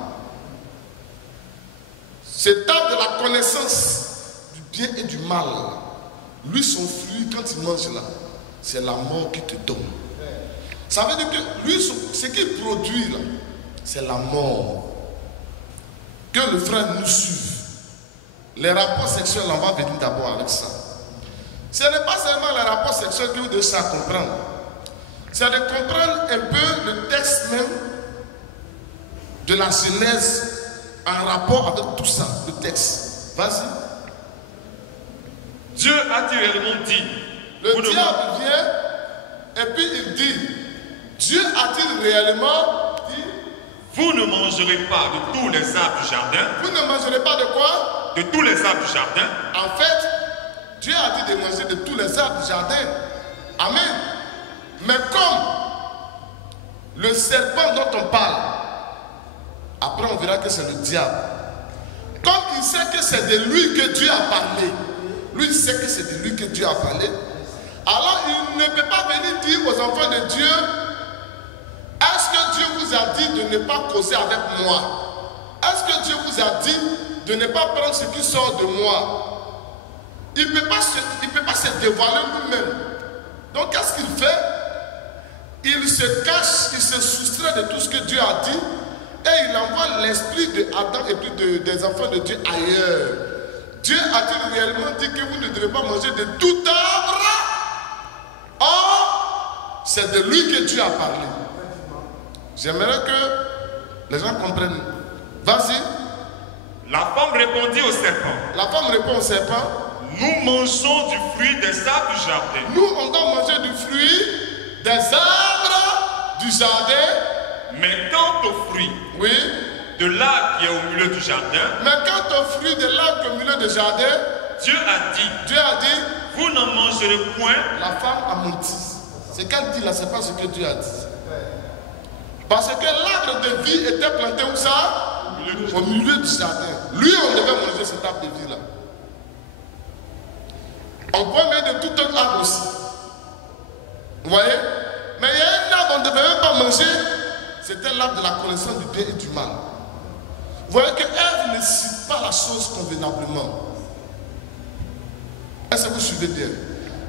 Cet arbre de la connaissance du bien et du mal, lui, son fruit, quand il mange là, c'est la mort qui te donne. Ça veut dire que lui, ce qu'il produit là, c'est la mort. Que le frère nous suive. Les rapports sexuels, on va venir d'abord avec ça. Ce n'est pas seulement les rapports sexuels que vous devez ça comprendre. C'est de comprendre un peu le texte même de la Genèse en rapport avec tout ça, le texte. Vas-y. Dieu a-t-il réellement dit? Le diable vient et puis il dit, Dieu a-t-il réellement dit? Vous ne mangerez pas de tous les arbres du jardin. Vous ne mangerez pas de quoi? De tous les arbres du jardin. En fait, Dieu a dit de manger de tous les arbres du jardin. Amen. Mais comme le serpent dont on parle, après on verra que c'est le diable. Comme il sait que c'est de lui que Dieu a parlé, lui il sait que c'est de lui que Dieu a parlé, alors il ne peut pas venir dire aux enfants de Dieu, est-ce que Dieu vous a dit de ne pas causer avec moi? Est-ce que Dieu vous a dit de ne pas prendre ce qui sort de moi? Il ne peut pas se dévoiler lui-même. Donc qu'est-ce qu'il fait? Il se cache, il se soustrait de tout ce que Dieu a dit et il envoie l'esprit de Adam et puis des enfants de Dieu ailleurs. Dieu a-t-il réellement dit que vous ne devez pas manger de tout arbre? Or, c'est de lui que Dieu a parlé. J'aimerais que les gens comprennent. Vas-y. La femme répondit au serpent. La femme répond au serpent. Nous mangeons du fruit des arbres du jardin. Nous, on doit manger du fruit des arbres du jardin. Mais quant au fruit Oui. de l'arbre qui est au milieu du jardin, Mais quant au fruit de l'arbre au milieu du jardin, Dieu a dit, vous n'en mangerez point. La femme a menti. Ce qu'elle dit là, c'est pas ce que Dieu a dit. Parce que l'arbre de vie était planté où ça? Au milieu du jardin. Lui, on devait manger cet arbre de vie là. On peut mettre de tout autre arbre aussi. Vous voyez? Mais il y a un arbre qu'on ne devait même pas manger. C'était l'arbre de la connaissance du bien et du mal. Vous voyez que Ève ne cite pas la chose convenablement. Est-ce que vous suivez bien?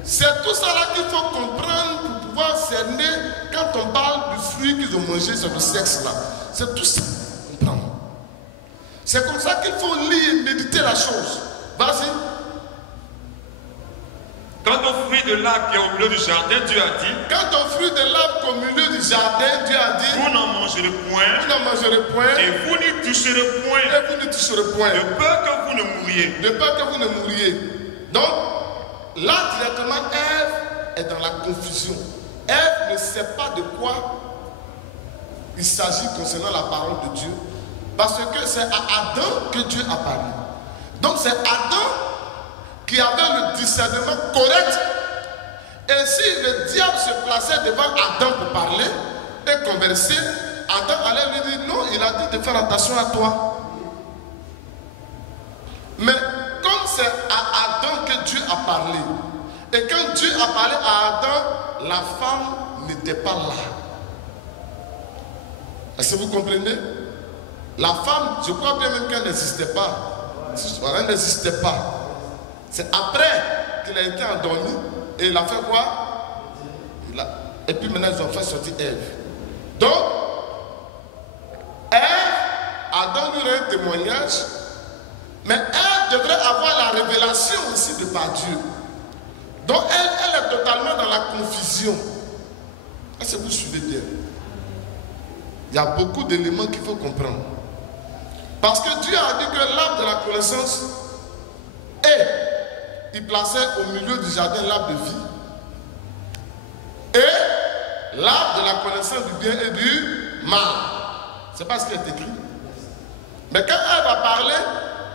C'est tout ça là qu'il faut comprendre pour pouvoir cerner quand on parle du fruit qu'ils ont mangé sur le sexe là. C'est tout ça. Comprendre. C'est comme ça qu'il faut lire et méditer la chose. Vas-y. Quant au fruit de l'arbre qui est au milieu du jardin, Dieu a dit, Quant au fruit de l'arbre au milieu du jardin, Dieu a dit, vous n'en mangerez point, vous n'en mangerez point, et vous n'y toucherez point, et vous ne toucherez point, de peur que vous ne mouriez. de peur que vous ne mouriez. Donc, là directement, Ève est dans la confusion. Ève ne sait pas de quoi il s'agit concernant la parole de Dieu. Parce que c'est à Adam que Dieu a parlé. Donc c'est Adam qui avait le discernement correct. Et si le diable se plaçait devant Adam pour parler et converser, Adam allait lui dire non, il a dit de faire attention à toi. Mais comme c'est à Adam que Dieu a parlé, et quand Dieu a parlé à Adam, la femme n'était pas là. Est-ce que vous comprenez? La femme, je crois bien même qu'elle n'existait pas. Elle n'existait pas. C'est après qu'il a été endormi et il a fait quoi? Et puis maintenant ils ont fait sortir Ève. Donc, Ève, Adam lui rend un témoignage, mais elle devrait avoir la révélation aussi de par Dieu. Donc elle est totalement dans la confusion. Est-ce que vous suivez bien? Il y a beaucoup d'éléments qu'il faut comprendre. Parce que Dieu a dit que l'arbre de la connaissance, et il plaçait au milieu du jardin l'arbre de vie, et l'arbre de la connaissance du bien et du mal. C'est pas ce qui est écrit. Mais quand Ève a parlé,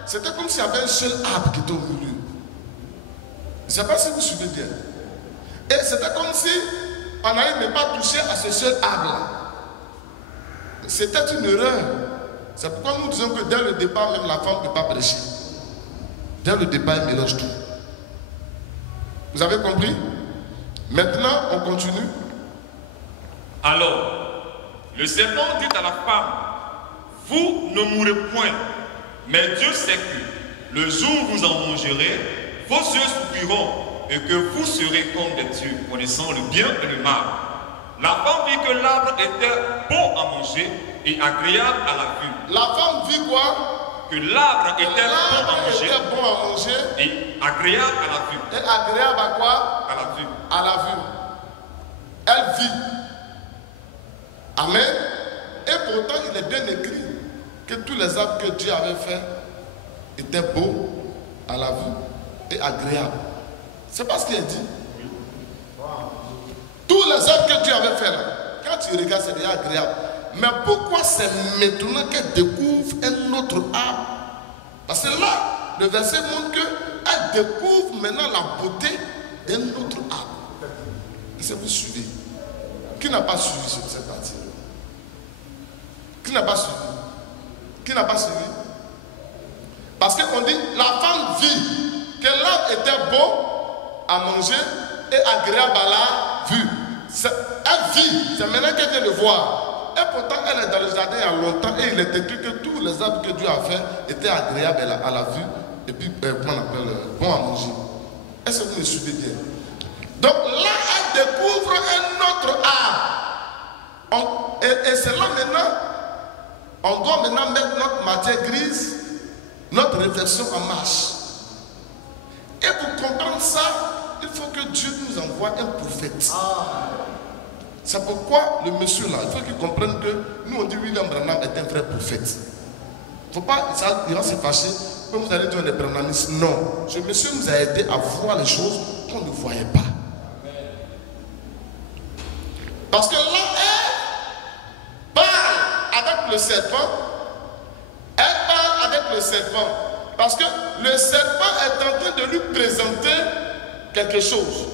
c'était comme s'il y avait un seul arbre qui était au milieu. Je ne sais pas si vous suivez bien. Et c'était comme si on n'allait même pas toucher à ce seul arbre-là. C'était une erreur. C'est pourquoi nous disons que dès le départ, même la femme ne peut pas prêcher. Dès le départ, elle mélange tout. Vous avez compris? Maintenant, on continue. Alors, le serpent dit à la femme, vous ne mourrez point, mais Dieu sait que le jour où vous en mangerez, vos yeux s'ouvriront et que vous serez comme des dieux, connaissant le bien et le mal. La femme vit que l'arbre était bon à manger et agréable à la vue. La femme vit quoi? Que l'arbre était bon à manger et agréable à la vue. Et agréable à quoi? À la vue. À la vue. Elle vit. Amen. Et pourtant, il est bien écrit que tous les arbres que Dieu avait faits étaient beaux à la vue et agréables. C'est pas ce qu'il a dit. Tous les arbres que Dieu avait faits là, quand tu regardes, c'est déjà agréable. Mais pourquoi c'est maintenant qu'elle découvre un autre arbre? Parce que là, le verset montre qu'elle découvre maintenant la beauté d'un autre arbre. Est-ce que vous suivez? Qui n'a pas suivi cette partie? Qui n'a pas suivi? Qui n'a pas suivi? Parce qu'on dit, la femme vit que l'arbre était beau à manger et agréable à la vue. Elle vit, c'est maintenant qu'elle vient de voir. Et pourtant, elle est dans le jardin il y a longtemps et il est écrit que tous les arbres que Dieu a fait étaient agréables à la vue et puis, comment on appelle, bon à manger. Est-ce que vous me suivez bien? Donc là, elle découvre un autre arbre. Et c'est là maintenant, on doit maintenant mettre notre matière grise, notre réflexion en marche. Et pour comprendre ça, il faut que Dieu nous envoie un prophète. C'est pourquoi le monsieur là, il faut qu'il comprenne que nous on dit William Branham est un vrai prophète. Il ne faut pas, il va se fâcher, comme vous allez dire les branhamistes. Non, ce monsieur nous a aidé à voir les choses qu'on ne voyait pas. Parce que là, elle parle avec le serpent. Elle parle avec le serpent. Parce que le serpent est en train de lui présenter quelque chose.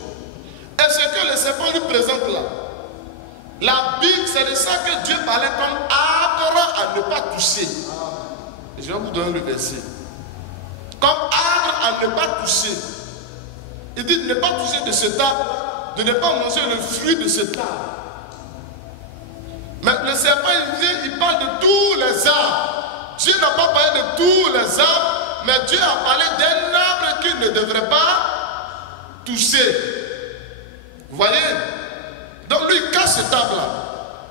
Et ce que le serpent lui présente là, la Bible, c'est de ça que Dieu parlait comme arbre à ne pas toucher. Et je vais vous donner le verset. Comme arbre à ne pas toucher. Il dit de ne pas toucher de cet arbre, de ne pas manger le fruit de cet arbre. Mais le serpent, il vient, il parle de tous les arbres. Dieu n'a pas parlé de tous les arbres, mais Dieu a parlé d'un arbre qu'il ne devrait pas toucher. Vous voyez? Donc lui, il cache cet arbre-là.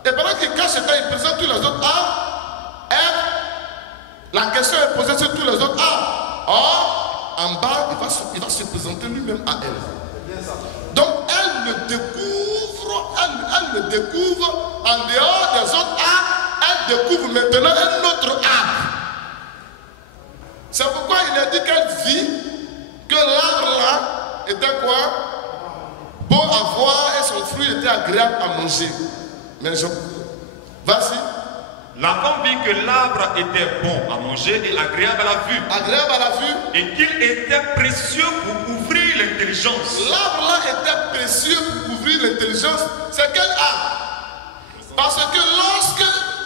Et pendant qu'il cache cet arbre, il présente tous les autres arbres. Et la question est posée sur tous les autres arbres. Or, en bas, il va se présenter lui-même à elle. Donc elle le découvre en dehors des autres arbres. Elle découvre maintenant un autre arbre. C'est pourquoi il a dit qu'elle vit que l'arbre là était quoi? Beau à voir et son fruit était agréable à manger. Mais vas-y. La femme vit que l'arbre était bon à manger et agréable à la vue. Agréable à la vue. Et qu'il était précieux pour ouvrir l'intelligence. L'arbre là était précieux pour ouvrir l'intelligence. C'est quel arbre? Parce que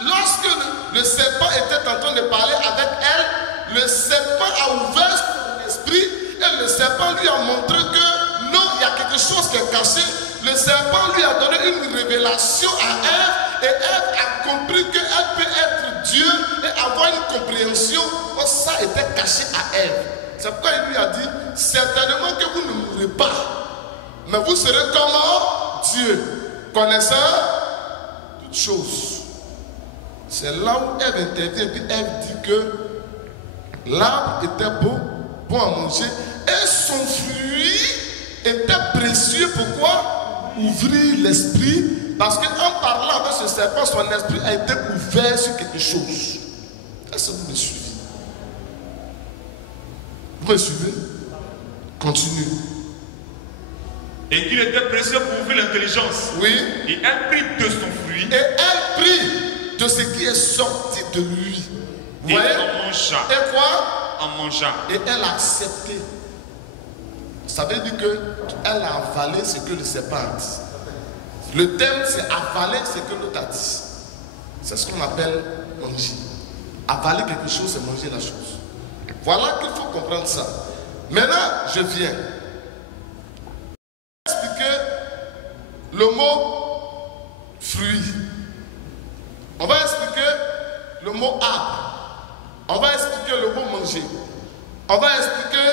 lorsque le serpent était en train de parler avec elle, le serpent a ouvert son esprit et le serpent lui a montré que non, il y a quelque chose qui est caché. Le serpent lui a donné une révélation à Ève et Ève a compris qu'elle peut être Dieu et avoir une compréhension. Ça était caché à Ève. C'est pourquoi il lui a dit, certainement que vous ne mourrez pas, mais vous serez comme Dieu, connaissant toutes choses. C'est là où Ève intervient et puis Ève dit que l'arbre était beau, bon à manger et son fruit était précieux. Pourquoi? Ouvrir l'esprit. Parce qu'en parlant avec ce serpent, son esprit a été ouvert sur quelque chose. Est-ce que vous me suivez? Vous me suivez? Continue. Et qu'il était précieux pour ouvrir l'intelligence. Oui. Et elle prit de son fruit. Et elle prit de ce qui est sorti de lui. Vous et voyez? en mangea. Et quoi? En mangea. Et elle a accepté. Ça veut dire qu'elle a avalé ce que le serpent a dit. Le thème, c'est avaler ce que l'autre a dit. C'est ce qu'on appelle manger. Avaler quelque chose, c'est manger la chose. Voilà qu'il faut comprendre ça. Maintenant, je viens expliquer le mot fruit. On va expliquer le mot arbre. On va expliquer le mot manger. On va expliquer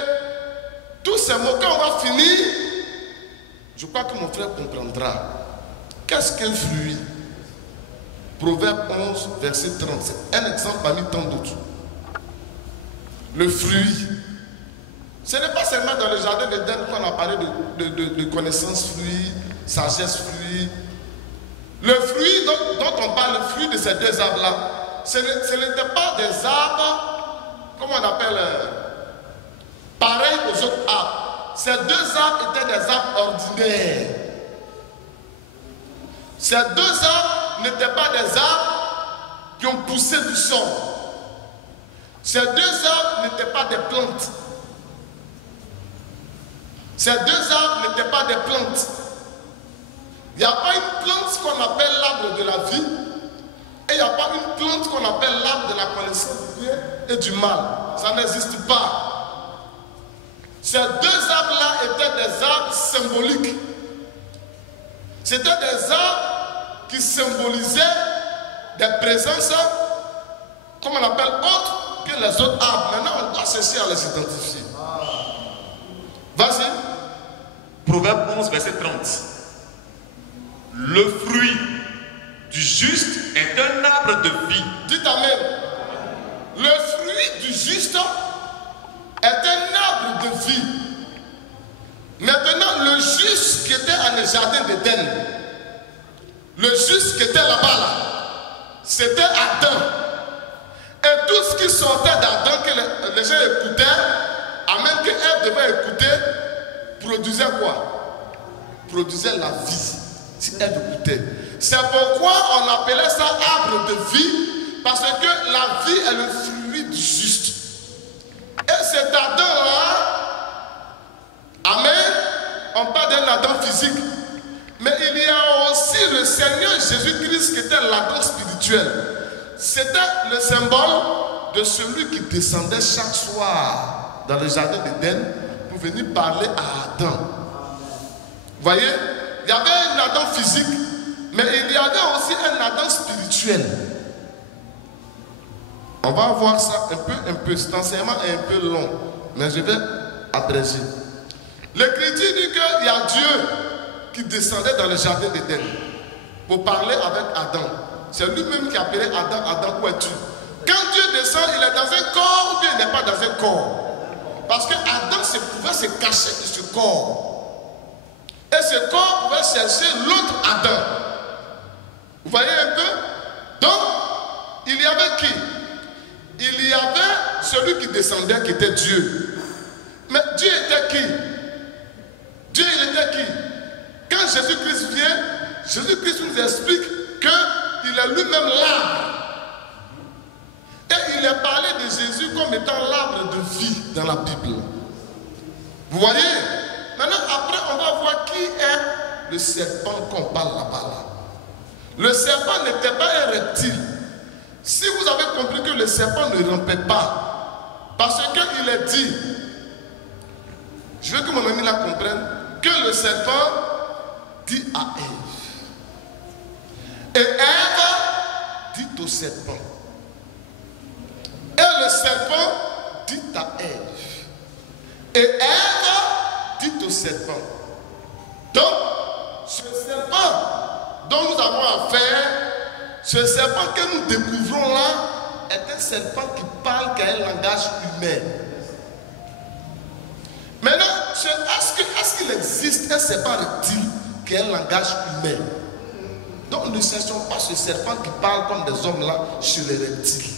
tous ces mots. Quand on va finir, je crois que mon frère comprendra. Qu'est-ce qu'un fruit? Proverbe 11, verset 30. C'est un exemple parmi tant d'autres. Le fruit. Ce n'est pas seulement dans le jardin d'Éden qu'on a parlé de connaissance fruit, sagesse fruit. Le fruit dont on parle, le fruit de ces deux arbres-là, ce n'était pas des arbres, comment on appelle, pareils aux autres arbres. Ces deux arbres étaient des arbres ordinaires. Ces deux arbres n'étaient pas des arbres qui ont poussé du sol. Ces deux arbres n'étaient pas des plantes. Ces deux arbres n'étaient pas des plantes. Il n'y a pas une plante qu'on appelle l'arbre de la vie et il n'y a pas une plante qu'on appelle l'arbre de la connaissance du bien et du mal. Ça n'existe pas. Ces deux arbres-là étaient des arbres symboliques. C'était des arbres qui symbolisaient des présences, comme on appelle, autres que les autres arbres. Maintenant, on doit chercher à les identifier. Vas-y. Proverbe 11, verset 30. Le fruit du juste est un arbre de vie. Dites amen. Le fruit du juste est un arbre de vie. Maintenant, le juste qui était dans le jardin d'Éden, le juste qui était là-bas, là, c'était Adam. Et tout ce qui sortait d'Adam, que les gens écoutaient, à même que Ève devait écouter, produisait quoi? Produisait la vie. Si elle écoutait. C'est pourquoi on appelait ça arbre de vie, parce que la vie est le fruit du juste. Et cet Adam-là, amen, on parle d'un Adam physique, mais il y a aussi le Seigneur Jésus-Christ qui était l'Adam spirituel. C'était le symbole de celui qui descendait chaque soir dans le jardin d'Éden pour venir parler à Adam. Vous voyez? Il y avait un Adam physique, mais il y avait aussi un Adam spirituel. On va voir ça un peu. Cet enseignement est un peu long, mais je vais abréger. L'Écriture dit qu'il y a Dieu qui descendait dans le jardin d'Éden pour parler avec Adam. C'est lui-même qui appelait Adam, Adam, où es-tu? Quand Dieu descend, il est dans un corps ou bien il n'est pas dans un corps? Parce que Adam pouvait se cacher de ce corps. Et ce corps pouvait chercher l'autre Adam. Vous voyez un peu? Donc, il y avait qui? Il y avait celui qui descendait, qui était Dieu. Mais Dieu était qui? Dieu, il était qui? Quand Jésus-Christ vient, Jésus-Christ nous explique qu'il est lui-même l'arbre. Et il est parlé de Jésus comme étant l'arbre de vie dans la Bible. Vous voyez? Maintenant, après, on va voir qui est le serpent qu'on parle là-bas. Le serpent n'était pas un reptile. Si vous avez compris que le serpent ne rampait pas, parce qu'il est dit, je veux que mon ami là comprenne, que le serpent dit à Ève. Et Ève dit au serpent. Et le serpent dit à Ève. Et Ève dit au serpent. Donc, ce serpent dont nous avons affaire, ce serpent que nous découvrons là, est un serpent qui parle qu'à un langage humain. Maintenant, est-ce qu'il existe un serpent reptile qui a un langage humain? Donc, ne cherchons pas ce serpent qui parle comme des hommes là chez les reptiles.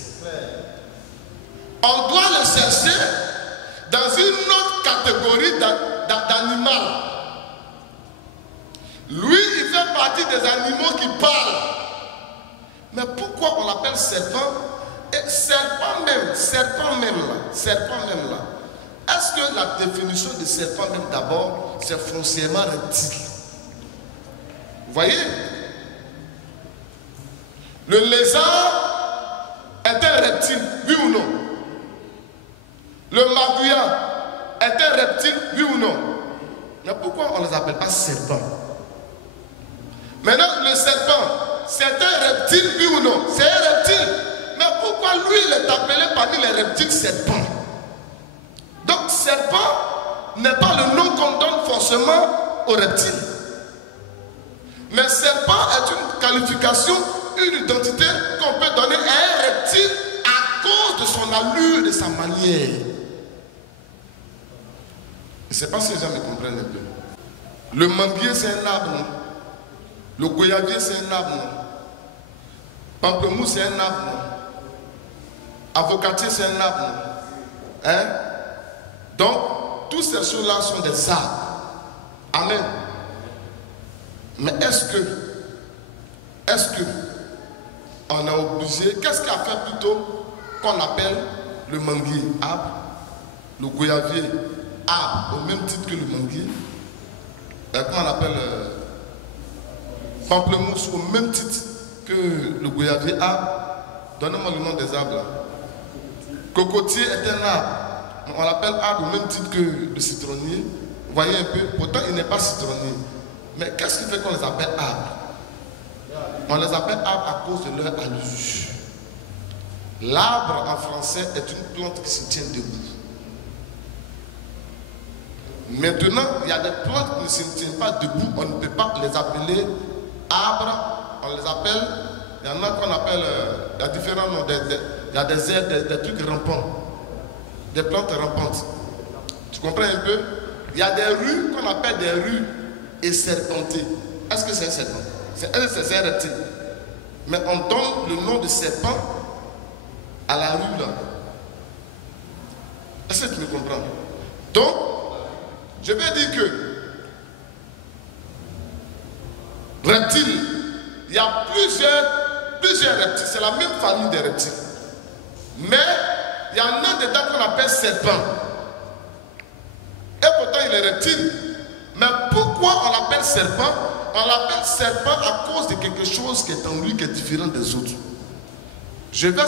On doit le chercher dans une autre catégorie d'animal. Lui, il fait partie des animaux qui parlent. Mais pourquoi on l'appelle serpent? Et serpent même là. Est-ce que la définition de serpent même d'abord, c'est foncièrement reptile? Vous voyez? Le lézard est un reptile, oui ou non? Le magouillat est un reptile, oui ou non? Mais pourquoi on ne les appelle pas serpents? Maintenant, le serpent, c'est un reptile, oui ou non? C'est un reptile. Mais pourquoi lui, il est appelé parmi les reptiles serpent? Donc, serpent n'est pas le nom qu'on donne forcément aux reptiles. Mais serpent est une qualification, une identité qu'on peut donner à un reptile à cause de son allure, de sa manière. Je ne sais pas si les gens me comprennent un peu. Le manguier, c'est un arbre, non? Le goyavier, c'est un arbre, non? Pamplemousse, c'est un arbre, non? Avocatier, c'est un arbre, non? Hein? Donc, toutes ces choses-là sont des arbres. Amen. Mais est-ce que on est obligé, qu'est-ce qui a fait plutôt qu'on appelle le manguier arbre, le goyavier arbre au même titre que le manguier, comment on appelle pamplemousse au même titre que le goyavier arbre? Donnez-moi le nom des arbres là. Cocotier est un arbre, on l'appelle arbre au même titre que le citronnier. Vous voyez un peu, pourtant il n'est pas citronnier. Mais qu'est-ce qui fait qu'on les appelle arbres? On les appelle arbres à cause de leur allure. L'arbre en français est une plante qui se tient debout. Maintenant, il y a des plantes qui ne se tiennent pas debout, on ne peut pas les appeler arbres, on les appelle, il y en a qu'on appelle, il y a différents noms, il y a des herbes, des trucs rampants, des plantes rampantes. Tu comprends un peu? Il y a des rues qu'on appelle des rues esserpentées. Est-ce que c'est un serpent? C'est un reptile. Mais on donne le nom de serpent à la rue là. Est-ce que tu me comprends? Donc, je vais dire que reptiles, il y a plusieurs reptiles, c'est la même famille des reptiles. Mais il y en a dedans qu'on appelle serpent. Et pourtant il est reptile. Mais pourquoi on l'appelle serpent? On l'appelle serpent à cause de quelque chose qui est en lui qui est différent des autres. Je vais faire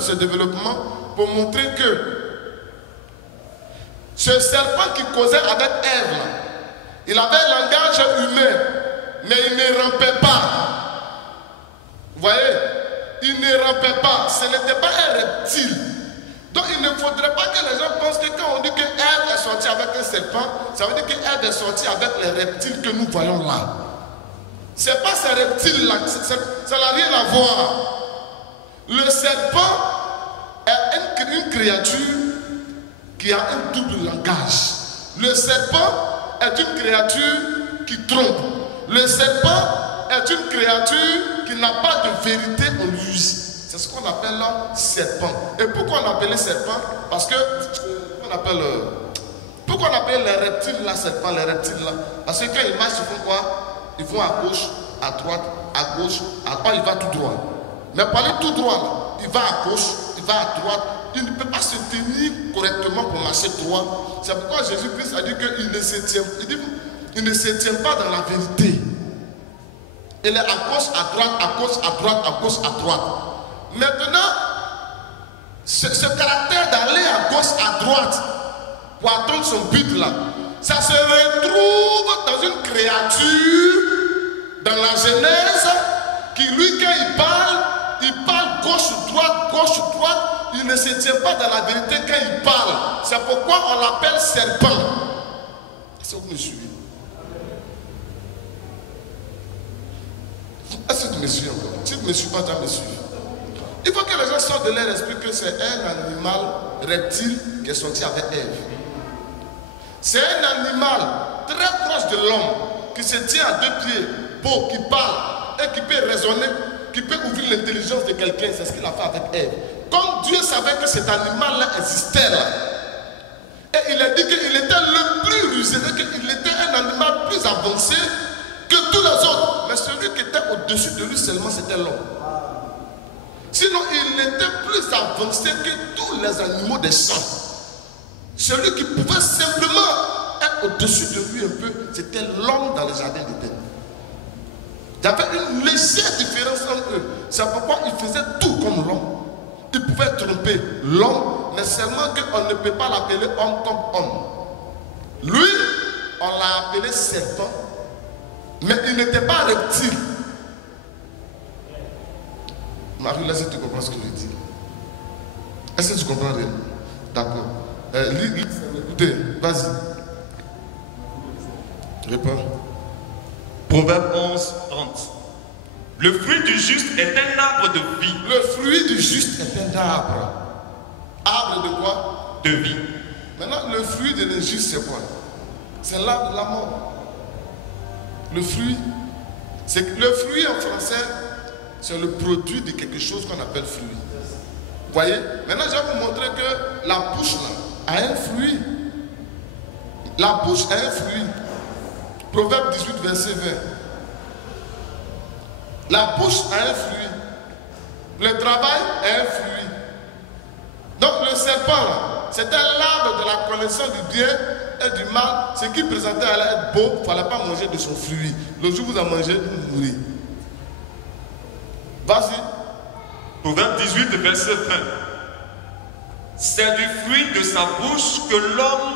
ce développement pour montrer que ce serpent qui causait avec Ève, il avait un langage humain, mais il ne rampait pas. Vous voyez? Il ne rampait pas. Ce n'était pas un reptile. Donc il ne faudrait pas que les gens pensent que quand on dit que Ève est sortie avec un serpent, ça veut dire que Ève est sortie avec les reptiles que nous voyons là. Ce n'est pas ces reptiles-là, ça n'a rien à voir. Le serpent est une créature qui a un double langage. Le serpent est une créature qui trompe. Le serpent est une créature qui n'a pas de vérité en lui. C'est ce qu'on appelle là serpent. Et pourquoi on appelle serpent? Parce que pourquoi on appelle les reptiles là serpent, les reptiles là? Parce que quand ils marchent, ils font quoi? Ils vont à gauche, à droite, à gauche, à droite, il va tout droit. Mais pour aller tout droit là, il va à gauche, il va à droite. Il ne peut pas se tenir correctement pour marcher droit. C'est pourquoi Jésus-Christ a dit qu'il ne se tient pas dans la vérité. Il est à gauche, à droite, à gauche, à droite, à gauche, à droite. Maintenant, ce caractère d'aller à gauche, à droite, pour atteindre son but là, ça se retrouve dans une créature, dans la Genèse, qui lui, quand il parle gauche, droite, il ne se tient pas dans la vérité quand il parle. C'est pourquoi on l'appelle serpent. Est-ce que vous me suivez? Est-ce que tu me suis encore? Si tu ne me suis pas, tu vas me suivre. Il faut que les gens sortent de leur esprit que c'est un animal reptile qui est sorti avec Ève. C'est un animal très proche de l'homme qui se tient à deux pieds, beau, qui parle et qui peut raisonner, qui peut ouvrir l'intelligence de quelqu'un. C'est ce qu'il a fait avec Ève. Comme Dieu savait que cet animal-là existait là, et il a dit qu'il était le plus rusé, qu'il était un animal plus avancé que tous les autres. Mais celui qui était au-dessus de lui seulement, c'était l'homme. Sinon, il était plus avancé que tous les animaux des champs. Celui qui pouvait simplement être au-dessus de lui un peu, c'était l'homme dans le jardin d'Éden. Il y avait une légère différence entre eux. C'est pourquoi il faisait tout comme l'homme. Il pouvait tromper l'homme, mais seulement qu'on ne peut pas l'appeler homme comme homme. Lui, on l'a appelé serpent, mais il n'était pas reptile. Marie, là, est-ce que tu comprends ce que je dis? Est-ce que tu comprends? D'accord. Écoutez, vas-y. Réponds. Proverbe 11, 30. Le fruit du juste est un arbre de vie. Le fruit du juste est un arbre. Arbre de quoi? De vie. Maintenant, le fruit de l'injuste, c'est quoi? C'est l'arbre de la mort. Le fruit, le fruit en français, c'est le produit de quelque chose qu'on appelle fruit. Vous voyez? Maintenant, je vais vous montrer que la bouche là, a un fruit. La bouche a un fruit. Proverbe 18, verset 20. La bouche a un fruit. Le travail a un fruit. Donc le serpent là, c'était l'arbre de la connaissance du bien et du mal. Ce qui présentait allait être beau, il ne fallait pas manger de son fruit. Le jour où vous en mangez, vous mourrez. Vas-y. Proverbe 18, verset 20. C'est du fruit de sa bouche que l'homme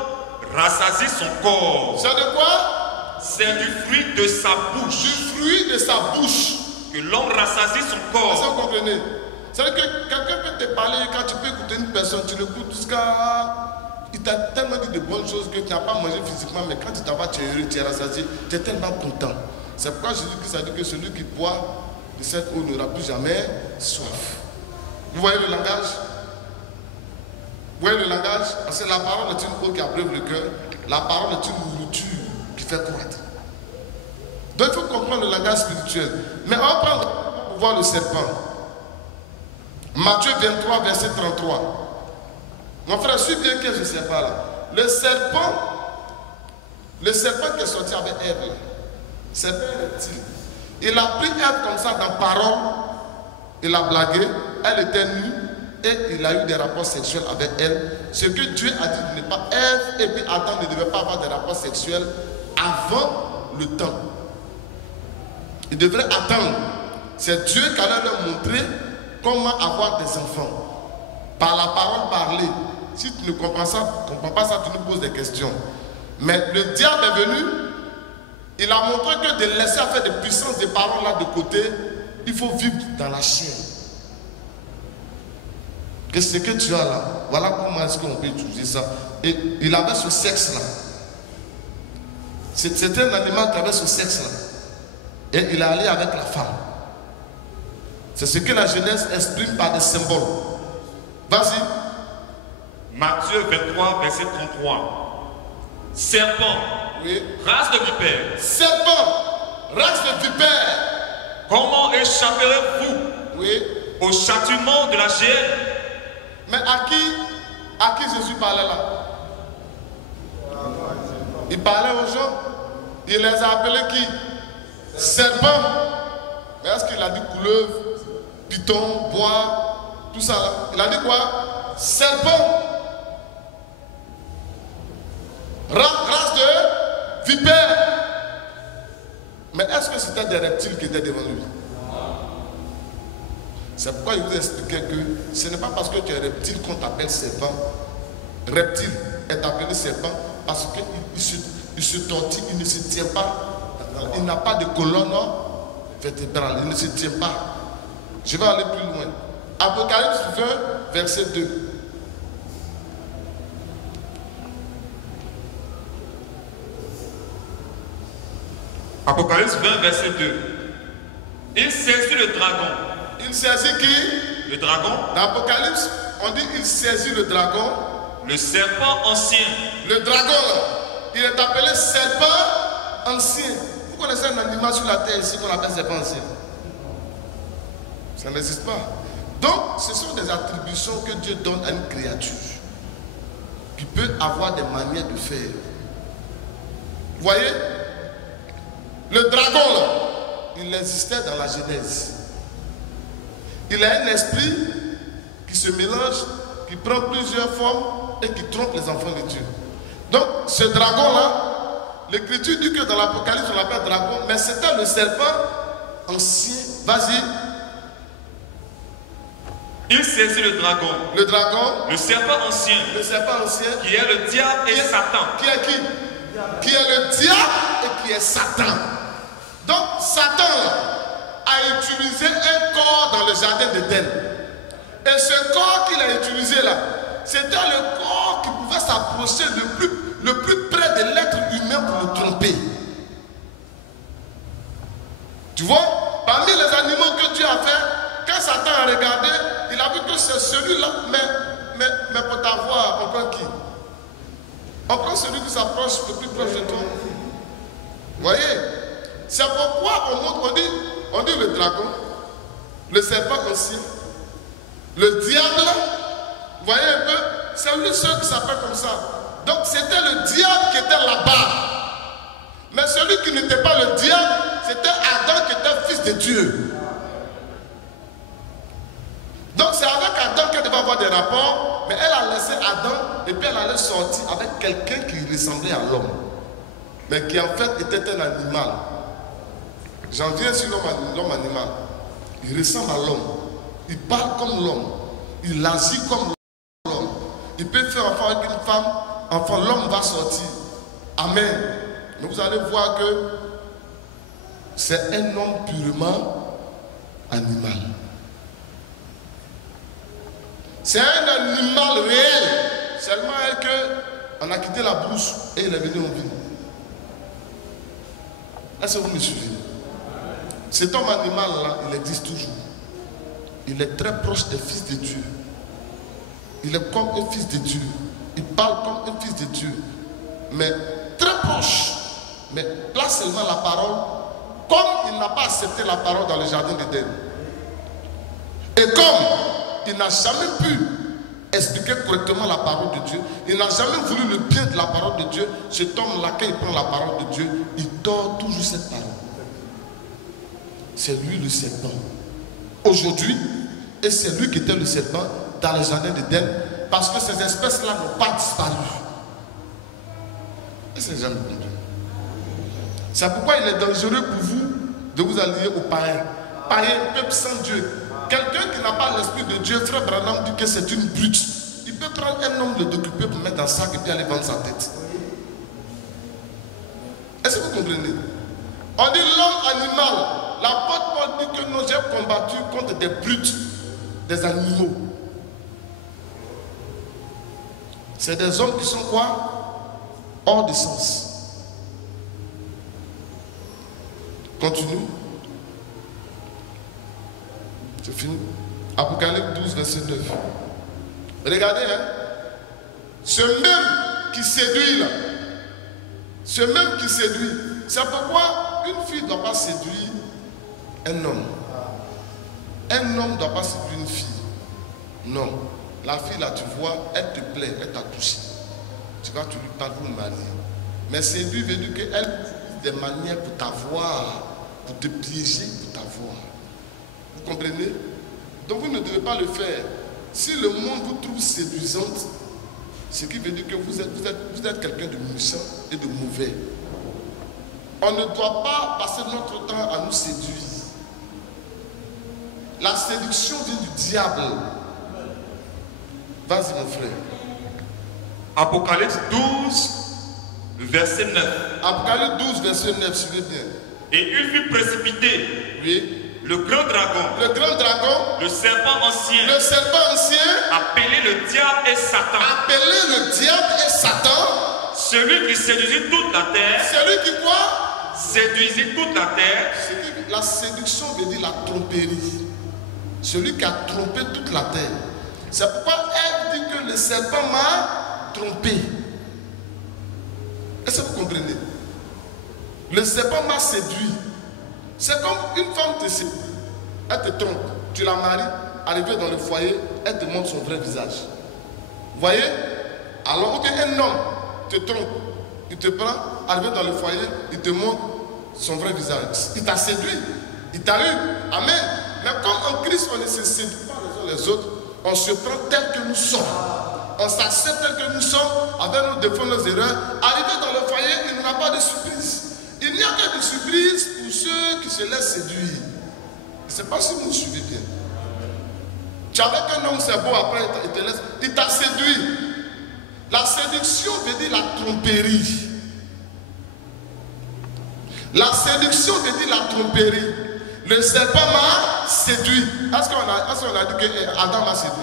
rassasie son corps. C'est de quoi? C'est du fruit de sa bouche. Du fruit de sa bouche. Que l'homme rassasie son Est-ce corps. que vous comprenez? C'est-à-dire que quelqu'un peut te parler, quand tu peux écouter une personne, tu l'écoutes jusqu'à... Il t'a tellement dit de bonnes choses que tu n'as pas mangé physiquement, mais quand tu t'en vas, tu es heureux, tu es rassasié, tu es tellement content. C'est pourquoi Jésus-Christ a dit que celui qui boit de cette eau n'aura plus jamais soif. Vous voyez le langage? Vous voyez le langage? Parce que la parole est une eau qui abreuve le cœur. La parole est une nourriture qui fait croître. Donc il faut comprendre le langage spirituel. Mais on va prendre pour voir le serpent. Matthieu 23, verset 33. Mon frère, suis bien que ce serpent là. Le serpent qui est sorti avec Ève, c'est un reptile. Il a pris Ève comme ça dans parole, il a blagué, elle était nue et il a eu des rapports sexuels avec elle. Ce que Dieu a dit de ne pas Ève et puis Adam ne devait pas avoir des rapports sexuels avant le temps. Il devrait attendre. C'est Dieu qui allait leur montrer comment avoir des enfants. Par la parole parlée. Si tu ne comprends pas ça, tu nous poses des questions. Mais le diable est venu, il a montré que de laisser faire des puissances des paroles là de côté, il faut vivre dans la chair. Qu'est-ce que tu as là? Voilà comment est-ce qu'on peut utiliser ça. Et il avait ce sexe là. C'était un animal qui avait ce sexe là. Et il est allé avec la femme. C'est ce que la Genèse exprime par des symboles. Vas-y. Matthieu 23, verset 33. Serpent, Oui. race de vipère, Serpent, race de vipère. comment échapperez-vous Oui. au châtiment de la géhenne? Mais à qui Jésus parlait là? Il parlait aux gens. Il les a appelés qui? Serpent. Mais est-ce qu'il a dit couleuvre, python, bois, tout ça là? Il a dit quoi? Serpent. Race de vipère. Mais est-ce que c'était des reptiles qui étaient devant lui? C'est pourquoi il vous expliquait que ce n'est pas parce que tu es reptile qu'on t'appelle serpent. Reptile est appelé serpent parce qu'il se tortille, il ne se tient pas. Il n'a pas de colonne vertébrale, il ne se tient pas. Je vais aller plus loin. Apocalypse 20, verset 2. Apocalypse 20, verset 2. Il saisit le dragon. Il saisit qui? Le dragon, Dans l'Apocalypse, on dit il saisit le dragon. le serpent ancien. Le dragon là, il est appelé serpent ancien. Vous connaissez un animal sur la terre ici qu'on appelle serpent ancien? Ça n'existe pas. Donc, ce sont des attributions que Dieu donne à une créature qui peut avoir des manières de faire. Vous voyez? Le dragon là, il existait dans la Genèse. Il a un esprit qui se mélange, qui prend plusieurs formes et qui trompe les enfants de Dieu. Donc, ce dragon-là, l'Écriture dit que dans l'Apocalypse, on l'appelle dragon, mais c'était le serpent ancien. Vas-y. Il saisit le dragon. Le dragon, Le serpent ancien, le serpent ancien, qui est le diable et Satan. qui est qui? Qui est le diable et qui est Satan. Donc, Satan, là, a utilisé un corps dans le jardin d'Éden. Et ce corps qu'il a utilisé là, c'était le corps qui pouvait s'approcher le plus près de l'être humain pour le tromper. Tu vois, parmi les animaux que Dieu a fait, quand Satan a regardé, il a vu que c'est celui-là, mais pour t'avoir, on prend qui? On prend celui qui s'approche le plus proche de toi. Vous voyez? C'est pourquoi on dit le dragon, le serpent ancien, le diable. Vous voyez un peu? C'est lui seul qui s'appelle comme ça. Donc c'était le diable qui était là-bas. Mais celui qui n'était pas le diable, c'était Adam qui était fils de Dieu. Donc c'est avec Adam qu'elle devait avoir des rapports, mais elle a laissé Adam et puis elle allait sortir avec quelqu'un qui ressemblait à l'homme, mais qui en fait était un animal. J'en viens sur l'homme animal. Il ressemble à l'homme, il parle comme l'homme, il agit comme l'homme. Il peut faire enfant avec une femme, enfin l'homme va sortir. Amen. Mais vous allez voir que c'est un homme purement animal. C'est un animal réel. Seulement qu'on a quitté la brousse et il est venu en ville. Est-ce que vous me suivez? Cet homme animal-là, il existe toujours. Il est très proche des fils de Dieu. Il est comme un fils de Dieu. Il parle comme un fils de Dieu. Mais très proche. Mais place seulement la parole comme il n'a pas accepté la parole dans le jardin d'Éden. Et comme il n'a jamais pu expliquer correctement la parole de Dieu, il n'a jamais voulu le bien de la parole de Dieu, cet homme-là, quand il prend la parole de Dieu, il tord toujours cette parole. C'est lui le serpent. Aujourd'hui, et c'est lui qui était le serpent dans le jardin d'Éden, parce que ces espèces-là n'ont pas disparu. Et c'est jamais compris. C'est pourquoi il est dangereux pour vous de vous allier aux païens. Païens, peuple sans Dieu. Quelqu'un qui n'a pas l'esprit de Dieu, frère Branham dit que c'est une brute. Il peut prendre un homme, le d'occuper pour mettre dans le sac et puis aller vendre sa tête. Est-ce que vous comprenez? On dit l'homme animal. L'apôtre Paul dit que nous avons combattu contre des brutes, des animaux. C'est des hommes qui sont quoi? Hors de sens. Continue. C'est fini. Apocalypse 12, verset 9. Regardez, hein. Ce même qui séduit là, ce même qui séduit, c'est pourquoi une fille ne doit pas séduire un homme. Un homme ne doit pas séduire une fille. Non. La fille là, tu vois, elle te plaît, elle t'a touché. Tu vois, tu lui parles pour le marier. Mais séduire veut dire qu'elle utilise des manières pour t'avoir, pour te piéger, pour t'avoir. Vous comprenez? Donc vous ne devez pas le faire. Si le monde vous trouve séduisante, ce qui veut dire que vous êtes quelqu'un de méchant et de mauvais. On ne doit pas passer notre temps à nous séduire. La séduction vient du diable. Vas-y mon frère. Apocalypse 12, verset 9. Apocalypse 12, verset 9, suivez bien. Et il fut précipité. Oui. Le grand dragon. Le grand dragon. Le serpent ancien. Le serpent ancien. Appelé le diable et Satan. Appelé le diable et Satan. Celui qui séduisit toute la terre. Celui qui quoi? Séduisit toute la terre. La séduction veut dire la tromperie. Celui qui a trompé toute la terre. C'est pourquoi elle dit que le serpent m'a trompé. Est-ce que vous comprenez? Le serpent m'a séduit. C'est comme une femme te séduit. Elle te trompe. Tu la maries, arrivé dans le foyer, elle te montre son vrai visage. Vous voyez? Alors un homme te trompe, il te prend, arrivé dans le foyer, il te montre son vrai visage. Il t'a séduit. Il t'a eu. Amen. Mais comme en Christ, on ne se séduit pas les uns les autres, on se prend tel que nous sommes. On s'accepte tel que nous sommes, avec nos défauts, nos erreurs. Arrivé dans le foyer, il n'y a pas de surprise. Il n'y a que de surprise pour ceux qui se laissent séduire. Je ne sais pas si vous me suivez bien. Tu avais qu'un homme, c'est beau, après il te laisse. Il t'a séduit. La séduction veut dire la tromperie. La séduction veut dire la tromperie. Le serpent m'a séduit. Est-ce qu'on a dit que Adam m'a séduit?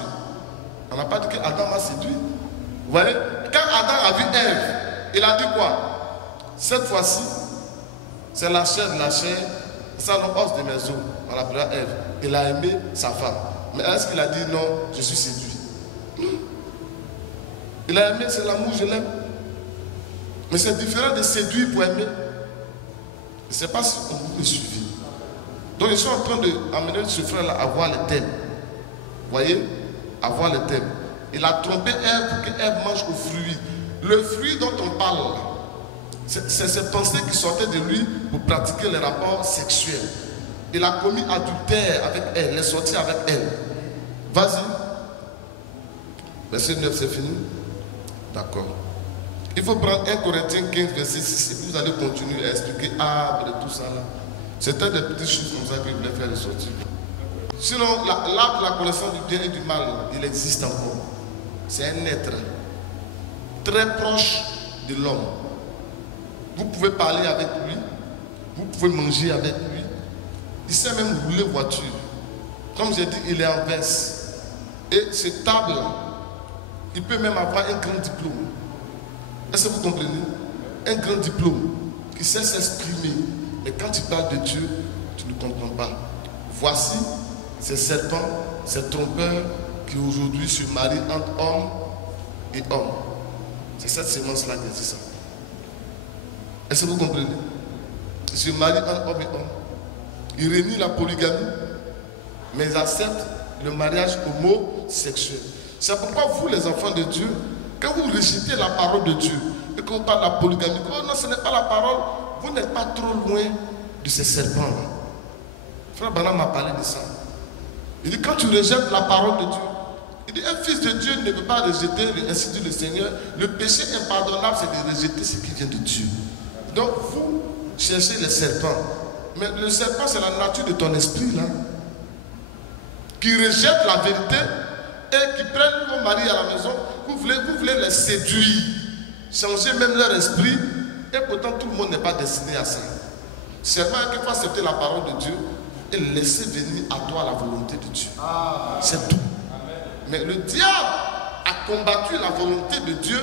On n'a pas dit que Adam m'a séduit. Vous voyez? Quand Adam a vu Ève, il a dit quoi? Cette fois-ci, c'est la chair de la chair, c'est l'os de mes os. On l'appellera Ève. Il a aimé sa femme. Mais est-ce qu'il a dit non, je suis séduit? Non. Il a aimé, c'est l'amour, je l'aime. Mais c'est différent de séduire pour aimer. Je ne sais pas si vous me suivez. Donc ils sont en train d'amener ce frère-là à voir le thème. Vous voyez? À voir le thème. Il a trompé Ève pour qu'Ève mange au fruit. Le fruit dont on parle, c'est ces pensées qui sortaient de lui pour pratiquer les rapports sexuels. Il a commis adultère avec elle, il est sorti avec elle. Vas-y. Verset 9, c'est fini? D'accord. Il faut prendre 1 Corinthiens 15, verset 6, et puis vous allez continuer à expliquer l'arbre et tout ça là. C'était des petites choses comme ça qu'il voulait faire ressortir. Sinon, l'arbre de la connaissance du bien et du mal, il existe encore. C'est un être très proche de l'homme. Vous pouvez parler avec lui, vous pouvez manger avec lui. Il sait même rouler voiture. Comme j'ai dit, il est en veste. Et ce table, il peut même avoir un grand diplôme. Est-ce que vous comprenez? Un grand diplôme qui sait s'exprimer. Mais quand tu parles de Dieu, tu ne comprends pas. Voici ces serpents, ces trompeurs qui aujourd'hui se marient entre hommes et hommes. C'est cette sémence-là qui dit ça. Est-ce que vous comprenez? Ils se marient entre hommes et hommes. Ils renient la polygamie, mais ils acceptent le mariage homosexuel. C'est pourquoi vous, les enfants de Dieu, quand vous récitez la parole de Dieu et qu'on parle de la polygamie, oh non, ce n'est pas la parole, vous n'êtes pas trop loin de ces serpents-là. Frère Branham m'a parlé de ça. Il dit, quand tu rejettes la parole de Dieu, il dit, un fils de Dieu ne peut pas rejeter, ainsi dit le Seigneur. Le péché impardonnable, c'est de rejeter ce qui vient de Dieu. Donc, vous cherchez les serpents. Mais le serpent, c'est la nature de ton esprit, là. Qui rejette la vérité et qui prennent vos maris à la maison. Vous voulez les séduire, changer même leur esprit. Et pourtant, tout le monde n'est pas destiné à ça. Seulement, il faut accepter la parole de Dieu et laisser venir à toi la volonté de Dieu. C'est tout. Mais le diable a combattu la volonté de Dieu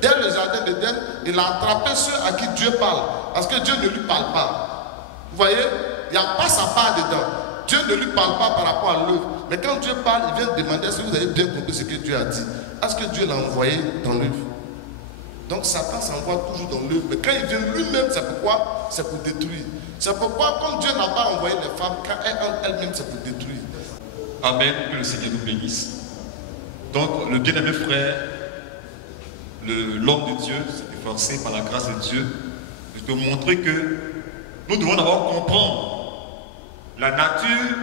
dès le jardin d'Éden. Il a attrapé ceux à qui Dieu parle. Parce que Dieu ne lui parle pas. Vous voyez, il n'y a pas sa part dedans. Dieu ne lui parle pas par rapport à l'œuvre. Mais quand Dieu parle, il vient demander est-ce que vous avez bien compris ce que Dieu a dit. Est-ce que Dieu l'a envoyé dans l'œuvre? Donc Satan s'envoie toujours dans l'œuvre. Mais quand il vient lui-même, c'est pourquoi? C'est pour détruire. C'est pourquoi, comme Dieu n'a pas envoyé les femmes, quand elles-mêmes, c'est pour détruire. Amen, que le Seigneur nous bénisse. Donc, le bien-aimé frère, l'homme de Dieu s'est efforcé par la grâce de Dieu de te montrer que nous devons d'abord comprendre la nature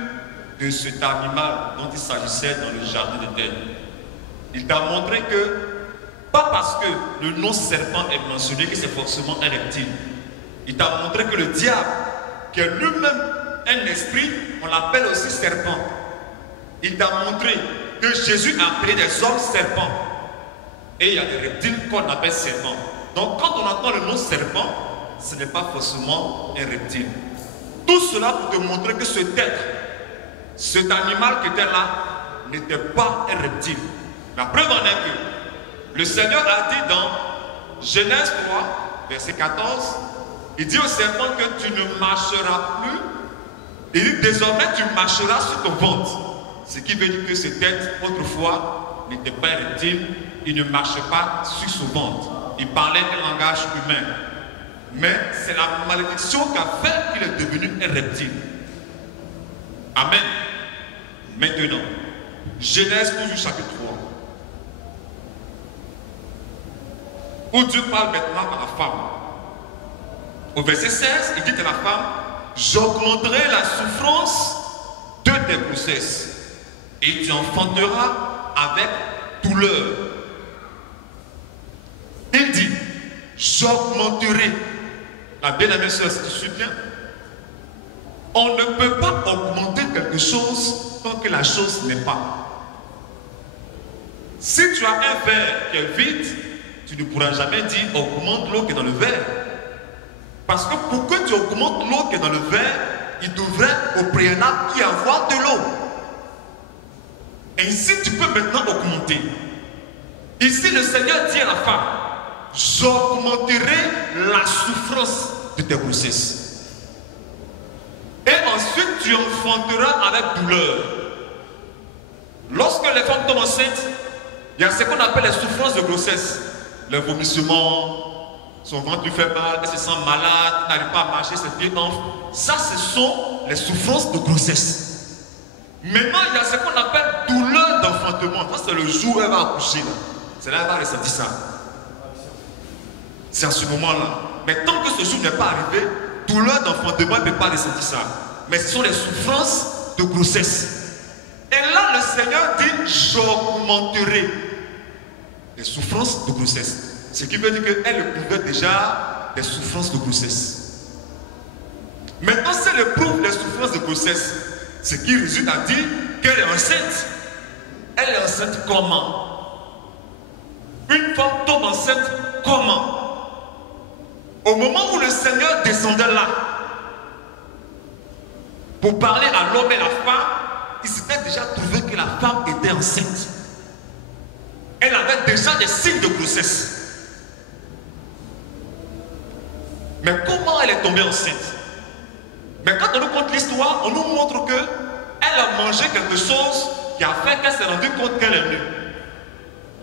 de cet animal dont il s'agissait dans le jardin d'Éden. Il t'a montré que, pas parce que le nom serpent est mentionné que c'est forcément un reptile. Il t'a montré que le diable, qui est lui-même un esprit, on l'appelle aussi serpent. Il t'a montré que Jésus a appelé des hommes serpents. Et il y a des reptiles qu'on appelle serpents. Donc quand on entend le nom serpent, ce n'est pas forcément un reptile. Tout cela pour te montrer que cet être, cet animal qui était là, n'était pas un reptile. La preuve en est que le Seigneur a dit dans Genèse 3, verset 14, il dit au serpent que tu ne marcheras plus. Il dit désormais tu marcheras sur ton ventre. Ce qui veut dire que cet être, autrefois, n'était pas un reptile, il ne marchait pas sur son ventre. Il parlait un langage humain. Mais c'est la malédiction qui a fait qu'il est devenu un reptile. Amen. Maintenant, Genèse toujours chapitre 3. Où Dieu parle maintenant à la femme. Au verset 16, il dit à la femme, j'augmenterai la souffrance de tes grossesses et tu enfanteras avec douleur. Il dit, j'augmenterai. La bien-aimée sœur, si tu suis bien, on ne peut pas augmenter quelque chose tant que la chose n'est pas. Si tu as un verre qui est vide, tu ne pourras jamais dire augmente l'eau qui est dans le verre. Parce que pour que tu augmentes l'eau qui est dans le verre, il devrait au préalable y avoir de l'eau. Ainsi, tu peux maintenant augmenter. Ici, le Seigneur dit à la femme, j'augmenterai la souffrance de tes grossesses. Et ensuite, tu enfanteras avec douleur. Lorsque les femmes tombent enceintes, il y a ce qu'on appelle les souffrances de grossesse. Les vomissements, son ventre lui fait mal, elle se sent malade, elle n'arrive pas à marcher, ses pieds enflent. Ça, ce sont les souffrances de grossesse. Maintenant, il y a ce qu'on appelle douleur d'enfantement. Ça, c'est le jour où elle va accoucher. C'est là qu'elle va ressentir ça. C'est à ce moment-là. Mais tant que ce jour n'est pas arrivé, douleur d'enfantement, elle ne peut pas ressentir ça. Mais ce sont les souffrances de grossesse. Et là, le Seigneur dit, j'augmenterai les souffrances de grossesse. Ce qui veut dire qu'elle éprouvait déjà des souffrances de grossesse. Maintenant, si elle éprouve les souffrances de grossesse, ce qui résulte à dire qu'elle est enceinte. Elle est enceinte comment? Une femme tombe enceinte comment? Au moment où le Seigneur descendait là, pour parler à l'homme et la femme, il s'était déjà trouvé que la femme était enceinte. Elle avait déjà des signes de grossesse. Mais comment elle est tombée enceinte? Mais quand on nous conte l'histoire, on nous montre qu'elle a mangé quelque chose qui a fait qu'elle s'est rendue compte qu'elle est nue.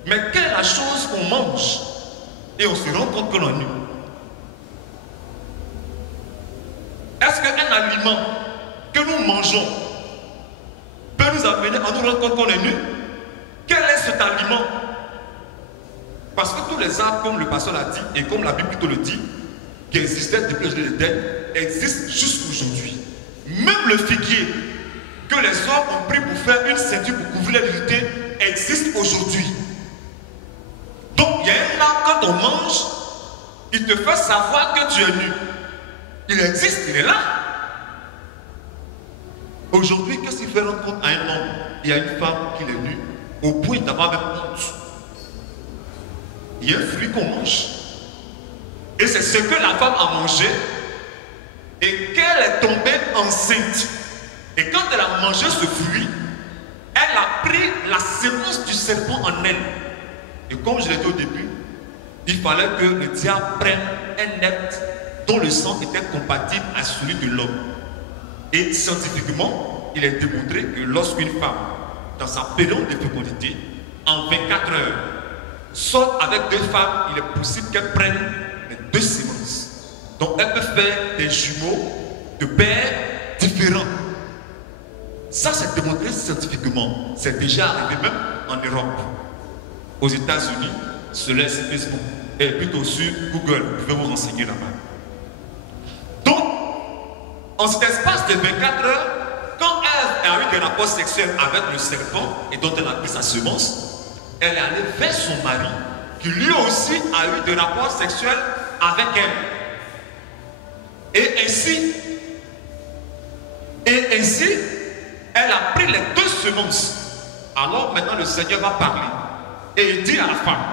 Mais quelle est la chose qu'on mange et on se rend compte que l'on est nu? Est-ce qu'un aliment que nous mangeons peut nous amener à nous rendre compte qu'on est nu? Quel est cet aliment? Parce que tous les arbres, comme le pasteur l'a dit, et comme la Bible plutôt le dit, qui existaient depuis le jour des têtes, existent jusqu'aujourd'hui. Même le figuier que les hommes ont pris pour faire une ceinture pour couvrir la nudité existe aujourd'hui. Donc il y a un arbre, quand on mange, il te fait savoir que tu es nu. Il existe, il est là. Aujourd'hui, qu'est-ce qu'il fait rendre compte à un homme et à une femme qu'il est nu, au point d'avoir même honte? Il y a un fruit qu'on mange. Et c'est ce que la femme a mangé et qu'elle est tombée enceinte. Et quand elle a mangé ce fruit, elle a pris la sémence du serpent en elle. Et comme je l'ai dit au début, il fallait que le diable prenne un être dont le sang était compatible à celui de l'homme. Et scientifiquement, il est démontré que lorsqu'une femme, dans sa période de fécondité, en 24 heures, sort avec deux femmes, il est possible qu'elle prenne les deux sémences. Donc elle peut faire des jumeaux de pères différents. Ça, c'est démontré scientifiquement. C'est déjà arrivé même en Europe. Aux États-Unis, cela c'est Facebook. Et plutôt sur Google, vous pouvez vous renseigner là-bas. Donc, en cet espace de 24 heures, quand Ève a eu des rapports sexuels avec le serpent et dont elle a pris sa semence, elle est allée vers son mari, qui lui aussi a eu des rapports sexuels avec elle. Et ainsi, elle a pris les deux semences. Alors maintenant le Seigneur va parler. Et il dit à la femme,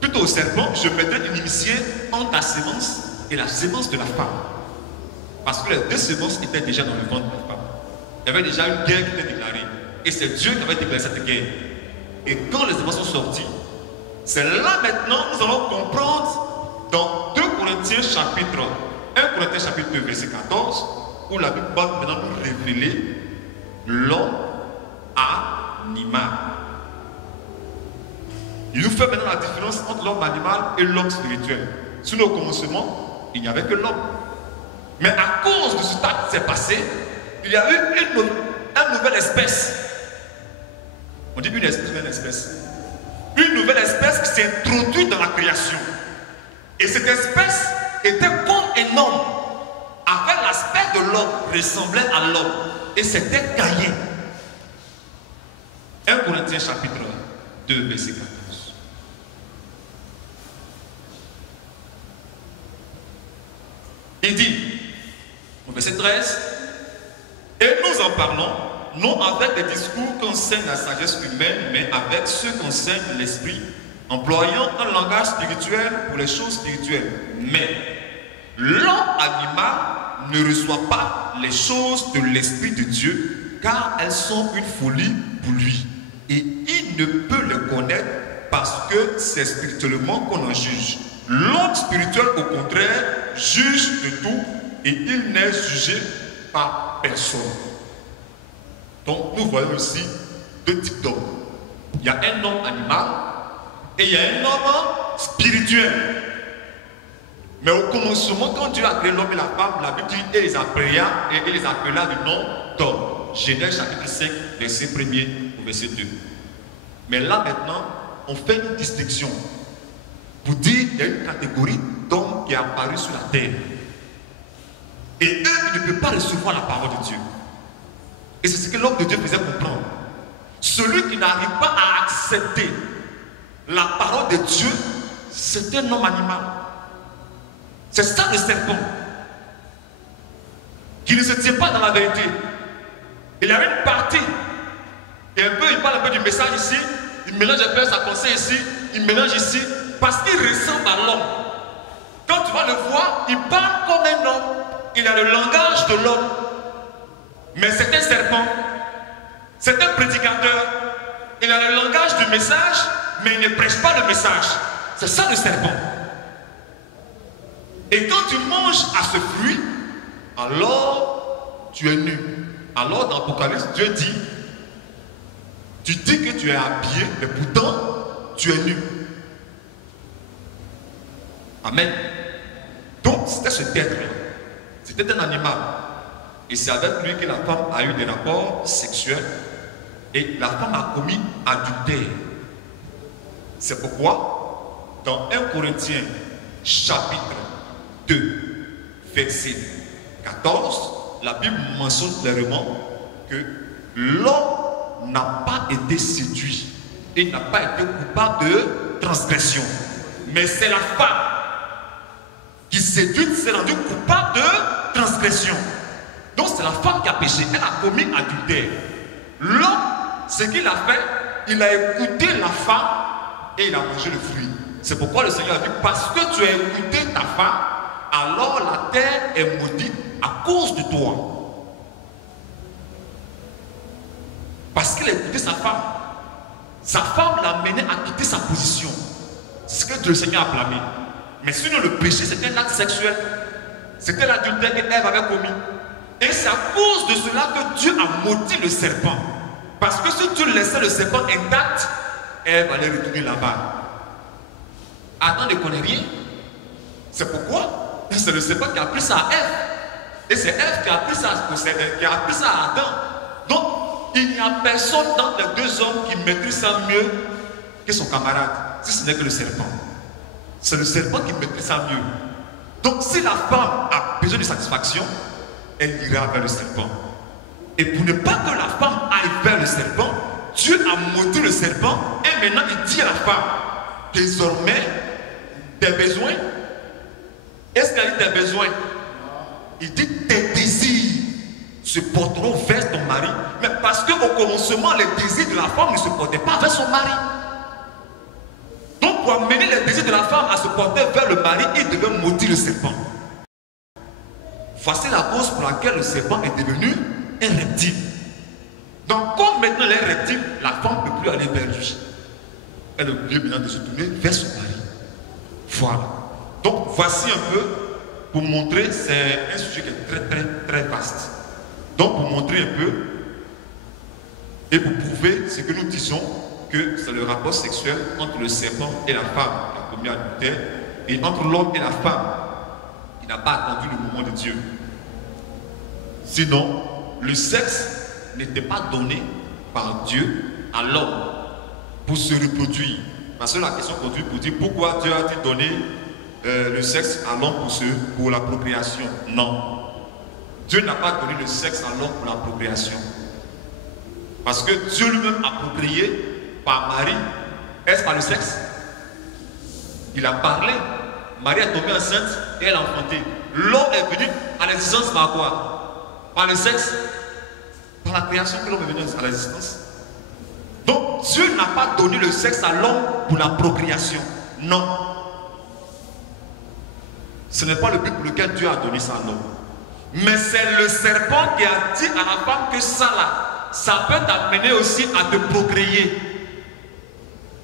plutôt au serpent, je mettrai une inimitié entre ta sémence et la sémence de la femme. Parce que les deux semences étaient déjà dans le ventre de la femme. Il y avait déjà une guerre qui était déclarée. Et c'est Dieu qui avait déclaré cette guerre. Et quand les éléments sont sortis, c'est là maintenant nous allons comprendre dans 2 Corinthiens chapitre 1 Corinthiens chapitre 2 verset 14, où la Bible va maintenant nous révéler l'homme animal. Il nous fait maintenant la différence entre l'homme animal et l'homme spirituel. Sous le commencement, il n'y avait que l'homme. Mais à cause de ce temps qui s'est passé, il y a eu une nouvelle espèce. On dit une espèce. Une nouvelle espèce qui s'est introduite dans la création. Et cette espèce était comme un homme. Avait l'aspect de l'homme, ressemblait à l'homme. Et c'était Caïn. 1 Corinthiens chapitre 2, verset 14. Il dit, au verset 13, et nous en parlons, non avec des discours qu'enseigne la sagesse humaine, mais avec ceux qu'enseigne l'esprit, employant un langage spirituel pour les choses spirituelles. Mais l'homme animal ne reçoit pas les choses de l'Esprit de Dieu, car elles sont une folie pour lui. Et il ne peut les connaître parce que c'est spirituellement qu'on en juge. L'homme spirituel, au contraire, juge de tout et il n'est jugé par personne. Donc nous voyons ici deux types d'hommes. Il y a un homme animal et il y a un homme spirituel. Mais au commencement, quand Dieu a créé l'homme et la femme, la Bible dit et les appela du nom d'homme. Genèse chapitre 5, verset 1er au verset 2. Mais là maintenant, on fait une distinction pour dire qu'il y a une catégorie d'hommes qui est apparue sur la terre. Et eux, ils ne peuvent pas recevoir la parole de Dieu. Et c'est ce que l'homme de Dieu faisait comprendre. Celui qui n'arrive pas à accepter la parole de Dieu, c'est un homme animal. C'est ça le serpent. Qui ne se tient pas dans la vérité. Il y a une partie. Et il parle un peu du message ici. Il mélange un peu sa pensée ici. Il mélange ici. Parce qu'il ressemble à l'homme. Quand tu vas le voir, il parle comme un homme. Il a le langage de l'homme. Mais c'est un serpent. C'est un prédicateur. Il a le langage du message, mais il ne prêche pas le message. C'est ça le serpent. Et quand tu manges à ce fruit, alors tu es nu. Alors dans l'Apocalypse, Dieu dit, tu dis que tu es habillé, mais pourtant tu es nu. Amen. Donc c'était ce être-là. C'était un animal. Et c'est avec lui que la femme a eu des rapports sexuels. Et la femme a commis adultère. C'est pourquoi, dans 1 Corinthiens, chapitre 2, verset 14, la Bible mentionne clairement que l'homme n'a pas été séduit et n'a pas été coupable de transgression. Mais c'est la femme qui séduite s'est rendue coupable de transgression. Donc c'est la femme qui a péché, elle a commis adultère. L'homme, ce qu'il a fait, il a écouté la femme et il a mangé le fruit. C'est pourquoi le Seigneur a dit, parce que tu as écouté ta femme, alors la terre est maudite à cause de toi. Parce qu'il a écouté sa femme l'a mené à quitter sa position. C'est ce que le Seigneur a blâmé. Mais sinon le péché c'était un acte sexuel. C'était l'adultère qu'Ève avait commis. Et c'est à cause de cela que Dieu a maudit le serpent. Parce que si Dieu laissait le serpent intact, Ève allait retourner là-bas. Adam ne connaît rien. C'est pourquoi c'est le serpent qui a pris ça à Ève. Et c'est Ève qui a pris ça à Adam. Donc, il n'y a personne dans les deux hommes qui maîtrise ça mieux que son camarade, si ce n'est que le serpent. C'est le serpent qui maîtrise ça mieux. Donc, si la femme a besoin de satisfaction, elle ira vers le serpent. Et pour ne pas que la femme aille vers le serpent, Dieu a maudit le serpent et maintenant il dit à la femme, désormais, tes besoins, est-ce qu'elle dit tes besoins? Il dit tes désirs se porteront vers ton mari, mais parce qu'au commencement, les désirs de la femme ne se portaient pas vers son mari. Donc pour amener les désirs de la femme à se porter vers le mari, il devait maudire le serpent. Voici la cause pour laquelle le serpent est devenu un reptile. Donc comme maintenant il est reptile, la femme ne peut plus aller vers lui. Elle est obligée maintenant de se tourner vers son mari. Voilà. Donc voici un peu, pour montrer, c'est un sujet qui est très très très vaste. Donc pour montrer un peu, et pour prouver ce que nous disons, que c'est le rapport sexuel entre le serpent et la femme qui a commis adultère, et entre l'homme et la femme qui n'a pas attendu le moment de Dieu. Sinon, le sexe n'était pas donné par Dieu à l'homme pour se reproduire. Parce que la question conduit pour dire pourquoi Dieu a-t-il donné le sexe à l'homme pour la procréation? Non. Dieu n'a pas donné le sexe à l'homme pour la procréation. Parce que Dieu lui-même a procréé par Marie. Est-ce par le sexe? Il a parlé. Marie est tombée enceinte et elle a enfanté. L'homme est venu à l'existence par quoi? Par le sexe. Par la création que l'homme est venu à l'existence. Donc Dieu n'a pas donné le sexe à l'homme pour la procréation. Non. Ce n'est pas le but pour lequel Dieu a donné ça à l'homme. Mais c'est le serpent qui a dit à la femme que ça là, ça peut t'amener aussi à te procréer.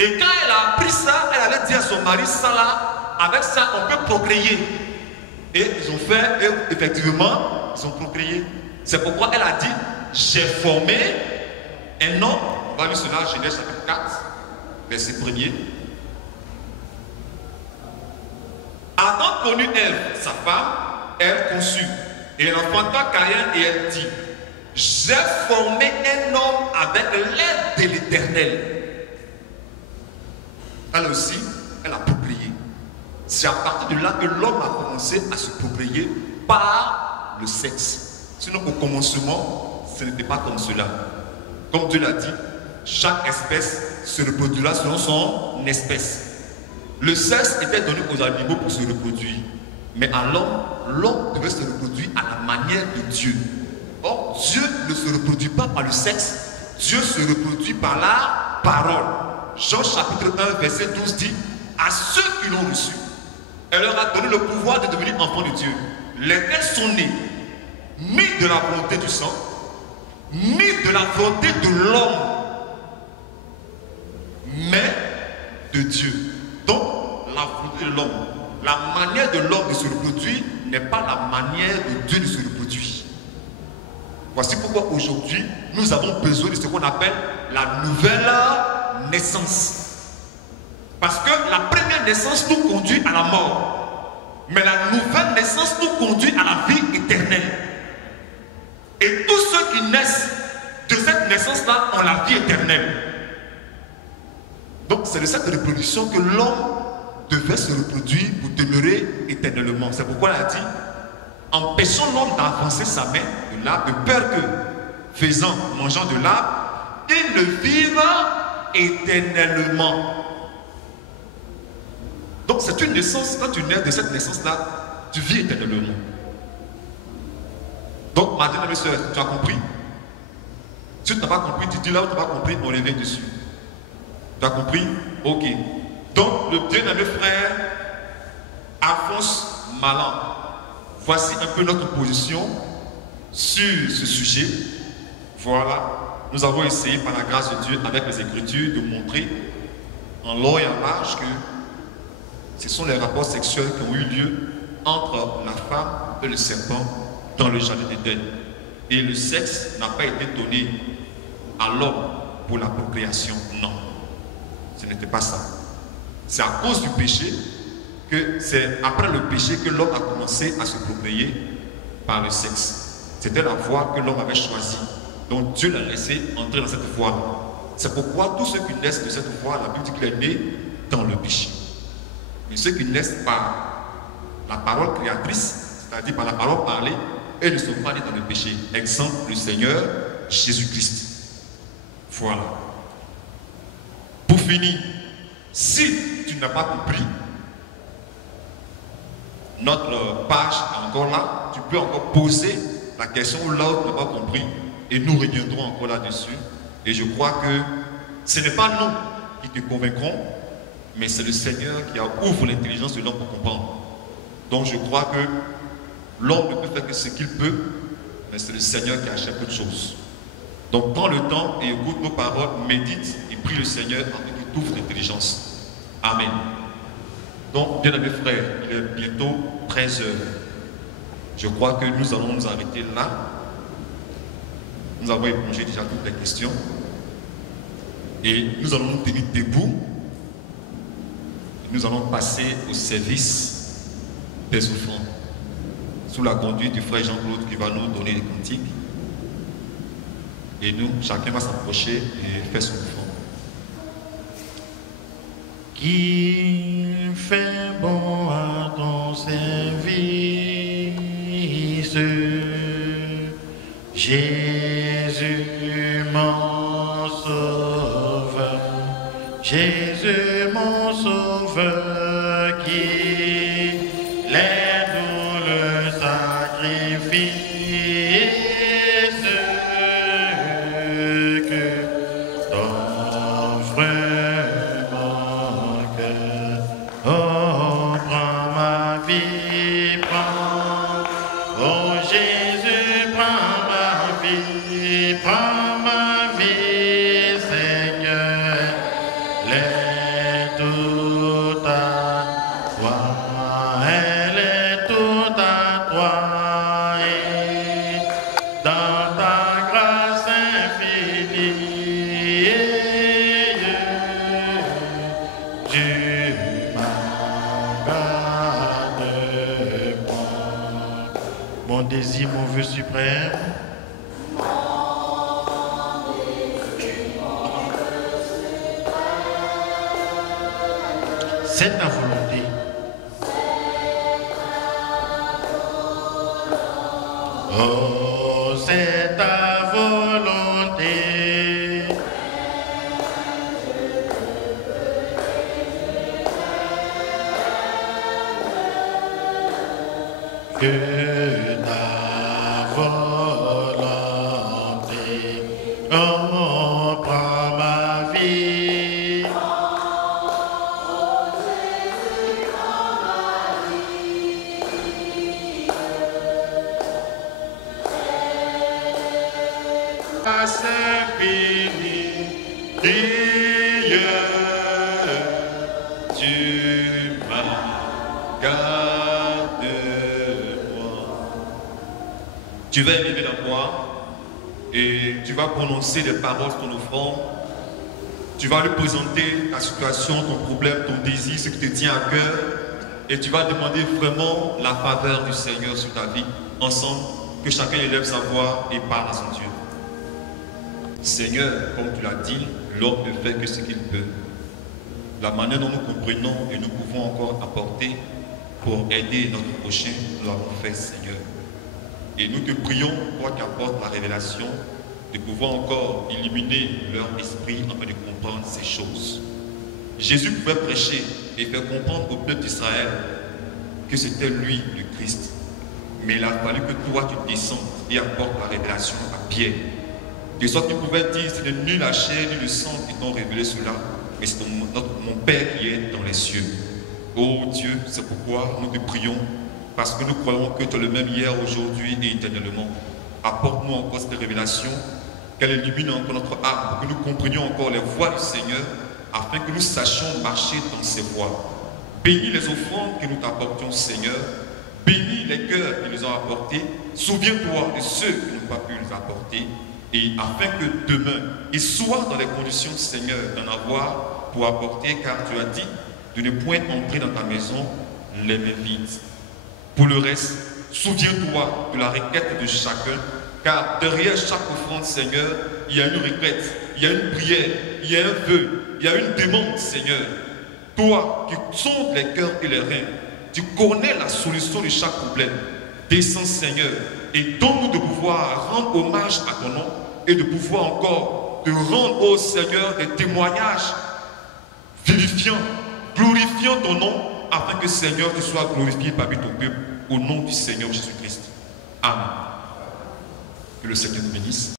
Et quand elle a appris ça, elle allait dire à son mari, ça là, avec ça on peut procréer. Et ils ont fait, et effectivement, ils ont procréé. C'est pourquoi elle a dit, j'ai formé un homme. On va lire cela, Genèse chapitre 4, verset 1er. Adam connut Ève, sa femme, elle conçut. Et elle enfanta Caïn et elle dit, j'ai formé un homme avec l'aide de l'Éternel. Elle aussi, elle a procréé. C'est à partir de là que l'homme a commencé à se procréer par le sexe. Sinon, au commencement, ce n'était pas comme cela. Comme Dieu l'a dit, chaque espèce se reproduira selon son espèce. Le sexe était donné aux animaux pour se reproduire. Mais à l'homme devait se reproduire à la manière de Dieu. Or, Dieu ne se reproduit pas par le sexe, Dieu se reproduit par la parole. Jean chapitre 1, verset 12 dit, à ceux qui l'ont reçu, elle leur a donné le pouvoir de devenir enfants de Dieu. Lesquels sont nés, ni de la volonté du sang, ni de la volonté de l'homme, mais de Dieu. Donc, la volonté de l'homme, la manière de l'homme de se reproduire n'est pas la manière de Dieu de se reproduire. Voici pourquoi aujourd'hui, nous avons besoin de ce qu'on appelle la nouvelle naissance. Parce que la première naissance nous conduit à la mort. Mais la nouvelle naissance nous conduit à la vie éternelle. Et tous ceux qui naissent de cette naissance-là ont la vie éternelle. Donc c'est de cette reproduction que l'homme devait se reproduire pour demeurer éternellement. C'est pourquoi elle a dit, empêchons l'homme d'avancer sa main de l'arbre, de peur que, faisant, mangeant de l'arbre, il ne vive éternellement. Donc c'est une naissance, quand tu nais de cette naissance-là, tu vis éternellement. Donc ma bien-aimée soeur, tu as compris? Si tu n'as pas compris, tu dis là où tu n'as pas compris, on revient dessus. Tu as compris? Ok. Donc le bien-aimé frère Alphonse Malan, voici un peu notre position sur ce sujet. Voilà. Nous avons essayé par la grâce de Dieu avec les Écritures de montrer en long et en large que ce sont les rapports sexuels qui ont eu lieu entre la femme et le serpent dans le jardin d'Éden. Et le sexe n'a pas été donné à l'homme pour la procréation. Non, ce n'était pas ça. C'est à cause du péché que c'est après le péché que l'homme a commencé à se procréer par le sexe. C'était la voie que l'homme avait choisie. Donc Dieu l'a laissé entrer dans cette voie. C'est pourquoi tous ceux qui naissent de cette voie, la Bible dit qu'il est né dans le péché. Mais ceux qui naissent par la parole créatrice, c'est-à-dire par la parole parlée, eux ne sont pas nés dans le péché. Exemple, le Seigneur Jésus-Christ. Voilà. Pour finir, si tu n'as pas compris, notre page est encore là. Tu peux encore poser la question où l'autre n'a pas compris et nous reviendrons encore là-dessus. Et je crois que ce n'est pas nous qui te convaincrons, mais c'est le Seigneur qui ouvre l'intelligence de l'homme pour comprendre. Donc je crois que l'homme ne peut faire que ce qu'il peut, mais c'est le Seigneur qui achète toutes choses. Donc prends le temps et écoute nos paroles, médite et prie le Seigneur afin qu'il t'ouvre l'intelligence. Amen. Donc, bien aimés frères, il est bientôt 13 h. Je crois que nous allons nous arrêter là. Nous avons épongé déjà toutes les questions. Et nous allons nous tenir debout. Nous allons passer au service des offrandes. Sous la conduite du frère Jean-Claude qui va nous donner les cantiques. Et nous, chacun va s'approcher et faire son offrande. Qu'il fait bon à ton service, Jésus mon sauveur, Jésus mon sauveur, qui l'aide dans le sacrifice que t'offre mon cœur. Oh, prends ma vie, prends, oh Jésus. vie, prends ma vie, Seigneur, elle est toute à toi, elle est toute à toi, et dans ta grâce infinie, tu m'as gardé. Mon désir, mon vœu suprême, c'est ta volonté. Oh, c'est ta volonté. Que ta volonté, oh, prends ma vie. Grâce infinie, Dieu, tu m'as gardé. Tu vas élever la voix et tu vas prononcer des paroles sur ton offrande. Tu vas lui présenter ta situation, ton problème, ton désir, ce qui te tient à cœur. Et tu vas demander vraiment la faveur du Seigneur sur ta vie. Ensemble, que chacun élève sa voix et parle à son Dieu. Seigneur, comme tu l'as dit, l'homme ne fait que ce qu'il peut. La manière dont nous comprenons et nous pouvons encore apporter pour aider notre prochain, nous l'avons fait, Seigneur. Et nous te prions, toi qui apportes la révélation, de pouvoir encore illuminer leur esprit afin de comprendre ces choses. Jésus pouvait prêcher et faire comprendre au peuple d'Israël que c'était lui le Christ. Mais il a fallu que toi tu descendes et apportes la révélation à Pierre. De sorte qu'il pouvait dire, ce n'est ni la chair ni le sang qui t'ont révélé cela, mais c'est mon Père qui est dans les cieux. Oh Dieu, c'est pourquoi nous te prions, parce que nous croyons que tu es le même hier, aujourd'hui et éternellement. Apporte-nous encore cette révélation, qu'elle illumine encore notre âme, pour que nous comprenions encore les voies du Seigneur, afin que nous sachions marcher dans ses voies. Bénis les offrandes que nous t'apportions, Seigneur. Bénis les cœurs qui nous ont apportés. Souviens-toi de ceux qui n'ont pas pu les apporter. Et afin que demain, ils soient dans les conditions, Seigneur, d'en avoir pour apporter, car tu as dit de ne point entrer dans ta maison les mains vides. Pour le reste, souviens-toi de la requête de chacun, car derrière chaque offrande, Seigneur, il y a une requête, il y a une prière, il y a un vœu, il y a une demande, Seigneur. Toi qui sondes les cœurs et les reins, tu connais la solution de chaque problème. Descends, Seigneur, et donne-nous de pouvoir rendre hommage à ton nom et de pouvoir encore te rendre, ô Seigneur, des témoignages vivifiants, glorifiant ton nom, afin que, Seigneur, tu sois glorifié parmi ton peuple, au nom du Seigneur Jésus-Christ. Amen. Que le Seigneur nous bénisse.